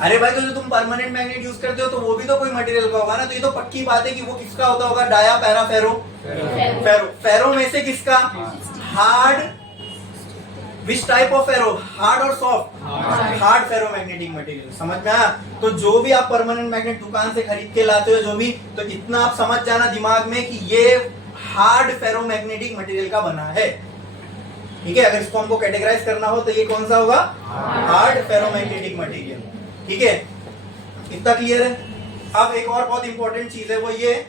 अरे भाई तो जो तुम परमानेंट मैग्नेट यूज करते हो तो वो भी तो कोई मटेरियल का होगा ना। तो ये तो पक्की बात है कि वो किसका होता होगा? डाया, पैरा, फेरो। फेरो में से किसका? Hard. Which type of ferro? Hard और सॉफ्ट? Hard ferromagnetic material. समझ में आया? तो जो भी आप परमानेंट मैग्नेट दुकान से खरीद के लाते हो जो भी, तो इतना आप समझ जाना दिमाग में कि ये हार्ड फेरोमैग्नेटिक मटेरियल का बना है। ठीक है, अगर इसको हमको कैटेगराइज करना हो तो ये कौन सा होगा? Hard ferromagnetic material. ठीक है, इतना क्लियर है? अब एक और बहुत इंपॉर्टेंट चीज है, वो ये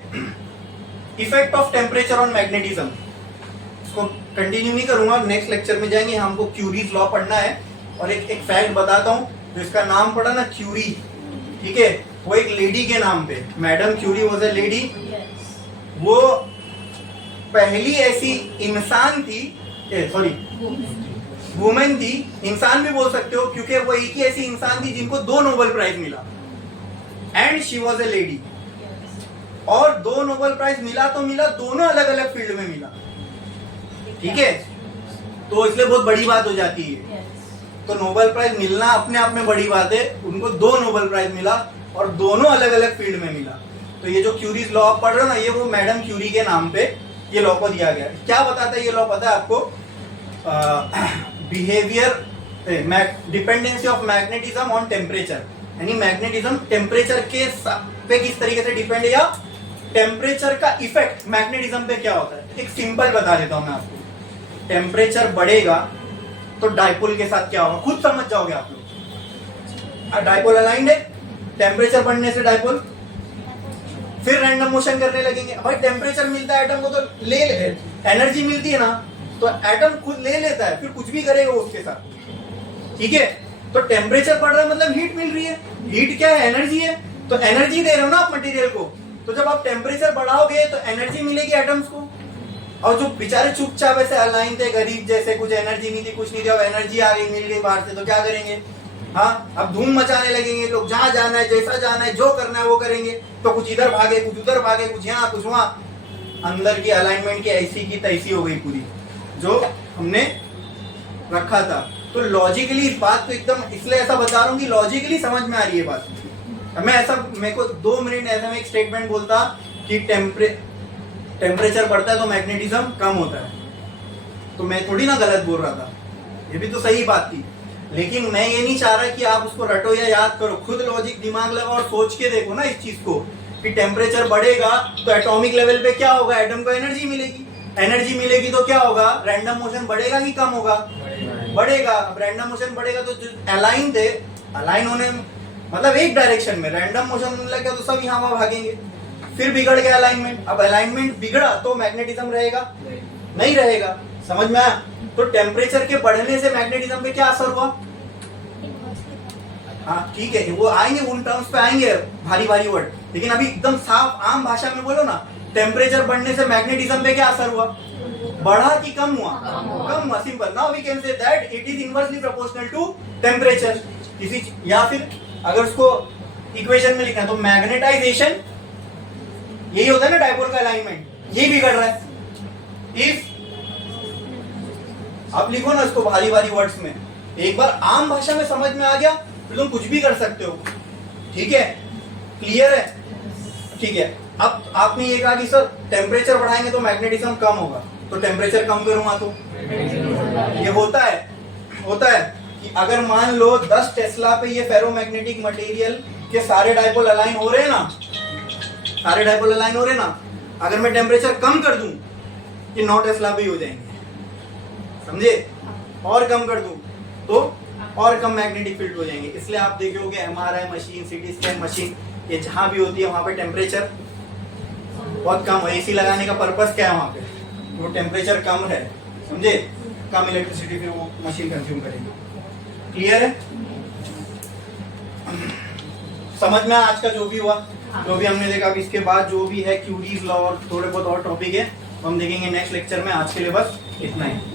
effect of temperature on magnetism. इसको कंटिन्यू नहीं करूंगा, नेक्स्ट लेक्चर में जाएंगे। हमको क्यूरीज लॉ पढ़ना है। और एक फैक्ट बताता हूं, जो इसका नाम पड़ा ना क्यूरी, ठीक है, वो एक लेडी के नाम पे, madam Curie was a lady. वो पहली ऐसी इंसान थी, सॉरी वुमेन थी, इंसान भी बोल सकते हो क्योंकि वो एक ही ऐसी इंसान थी जिनको 2 नोबेल प्राइज मिला। And she was a lady. और 2 नोबेल प्राइज मिला तो मिला, दोनों अलग अलग फील्ड में मिला। ठीक है, तो इसलिए बहुत बड़ी बात हो जाती है। तो नोबेल प्राइज मिलना अपने आप में बड़ी बात है। उनको 2 नोबेल प्राइज मिला और दोनों अलग अलग फील्ड में मिला। तो ये जो क्यूरीज लॉ आप पढ़ रहे हो ना, ये वो मैडम क्यूरी के नाम पे ये लॉ को दिया गया। क्या बताता है ये लॉ? पता है आपको? Behaviour dependency of magnetism on temperature. यानी मैग्नेटिज्म टेम्परेचर के पे किस तरीके से डिपेंड है, या टेम्परेचर का इफेक्ट मैग्नेटिज्म पे क्या होता है। एक सिंपल बता देता हूं मैं आपको। टेम्परेचर बढ़ेगा तो डाइपोल के साथ क्या होगा, खुद समझ जाओगे आप लोग। डाइपोल अलाइंड है, टेम्परेचर बढ़ने से डाइपोल फिर रैंडम मोशन करने लगेंगे। भाई टेम्परेचर मिलता है एटम को तो ले एनर्जी मिलती है ना, तो एटम खुद ले लेता है, फिर कुछ भी करेगा उसके साथ। ठीक है, तो टेम्परेचर बढ़ रहा है मतलब हीट मिल रही है। हीट क्या है? एनर्जी है। तो एनर्जी दे रहे हो ना आप मटेरियल को। तो जब आप टेम्परेचर बढ़ाओगे तो एनर्जी मिलेगी एटम्स को। और जो बेचारे चुपचाप ऐसे अलाइन थे, गरीब जैसे, कुछ एनर्जी नहीं थी, कुछ नहीं थी, अब एनर्जी आ गई, मिल गई बाहर से, तो क्या करेंगे? हाँ, अब धूम मचाने लगेंगे लोग, जहां जाना है, जैसा जाना है, जो करना है वो करेंगे। तो कुछ इधर भागे, कुछ उधर भागे, कुछ यहाँ कुछ वहां। अंदर की अलाइनमेंट की ऐसी की तैसी हो गई पूरी, जो हमने रखा था। तो लॉजिकली इस बात को एकदम इसलिए ऐसा बता रहा हूँ कि लॉजिकली समझ में आ रही है बात। मैं ऐसा, मेरे को 2 मिनट ऐसा में एक स्टेटमेंट बोलता कि टेम्परेचर बढ़ता है तो मैग्नेटिज्म कम होता है, तो मैं थोड़ी ना गलत बोल रहा था, ये भी तो सही बात थी। लेकिन मैं ये नहीं चाह रहा कि आप उसको रटो या याद करो, खुद लॉजिक दिमाग लगाओ और सोच के देखो ना इस चीज को कि टेम्परेचर बढ़ेगा तो एटॉमिक लेवल पे क्या होगा? एटम को एनर्जी मिलेगी। एनर्जी मिलेगी तो क्या होगा? रैंडम मोशन बढ़ेगा कि कम होगा? बढ़ेगा। अब रैंडम मोशन बढ़ेगा तो जो अलाइन थे, अलाइन होने मतलब एक डायरेक्शन में, रैंडम मोशन होने लगा तो सब यहाँ वहां भागेंगे, फिर बिगड़ गया अलाइनमेंट। अब अलाइनमेंट बिगड़ा तो मैग्नेटिज्म रहेगा? नहीं रहेगा। समझ में आया? तो टेम्परेचर के बढ़ने से मैग्नेटिज्म पे क्या असर हुआ? हाँ ठीक है, वो आएंगे, उन टर्म्स पे आएंगे भारी भारी वर्ड, लेकिन अभी एकदम साफ आम भाषा में बोलो ना, टेम्परेचर बढ़ने से मैग्नेटिज्म पे क्या असर हुआ? बढ़ा कि कम हुआ? कम हुआ। Simple. Now we can say that it is inversely proportional to temperature. किसी, या फिर अगर उसको इक्वेशन में लिखना है तो मैग्नेटाइजेशन, यही होता है ना डाइपोल का अलाइनमेंट, यही बिगड़ रहा है। इफ आप लिखो ना इसको भारी भारी वर्ड्स में, एक बार आम भाषा में समझ में आ गया तो तुम कुछ भी कर सकते हो। ठीक है, क्लियर है? ठीक है, अब आपने ये कहा कि सर टेम्परेचर बढ़ाएंगे तो मैग्नेटिज्म कम होगा, तो टेम्परेचर कम करूंगा तो ये होता है कि अगर मान लो 10 टेस्ला पे ये फेरोमैग्नेटिक मटेरियल के सारे डाइपोल अलाइन हो रहे हैं ना, अगर मैं टेम्परेचर कम कर दूं ये 9 टेस्ला पे ही हो जाएंगे, समझे? और कम कर दूं तो और कम मैग्नेटिक फील्ड हो जाएंगे। इसलिए आप देखोगे MRI machine, CT scan machine, ये जहां भी होती है वहां पे टेम्परेचर बहुत कम है। एसी लगाने का पर्पस क्या है वहां पे? वो टेम्परेचर कम है, समझे? कम इलेक्ट्रिसिटी फिर वो मशीन कंज्यूम करेगी। क्लियर है? समझ में आज का जो भी हुआ, जो भी हमने देखा। अब इसके बाद जो भी है क्यूरीज लॉ और थोड़े बहुत और टॉपिक है हम देखेंगे नेक्स्ट लेक्चर में। आज के लिए बस इतना ही।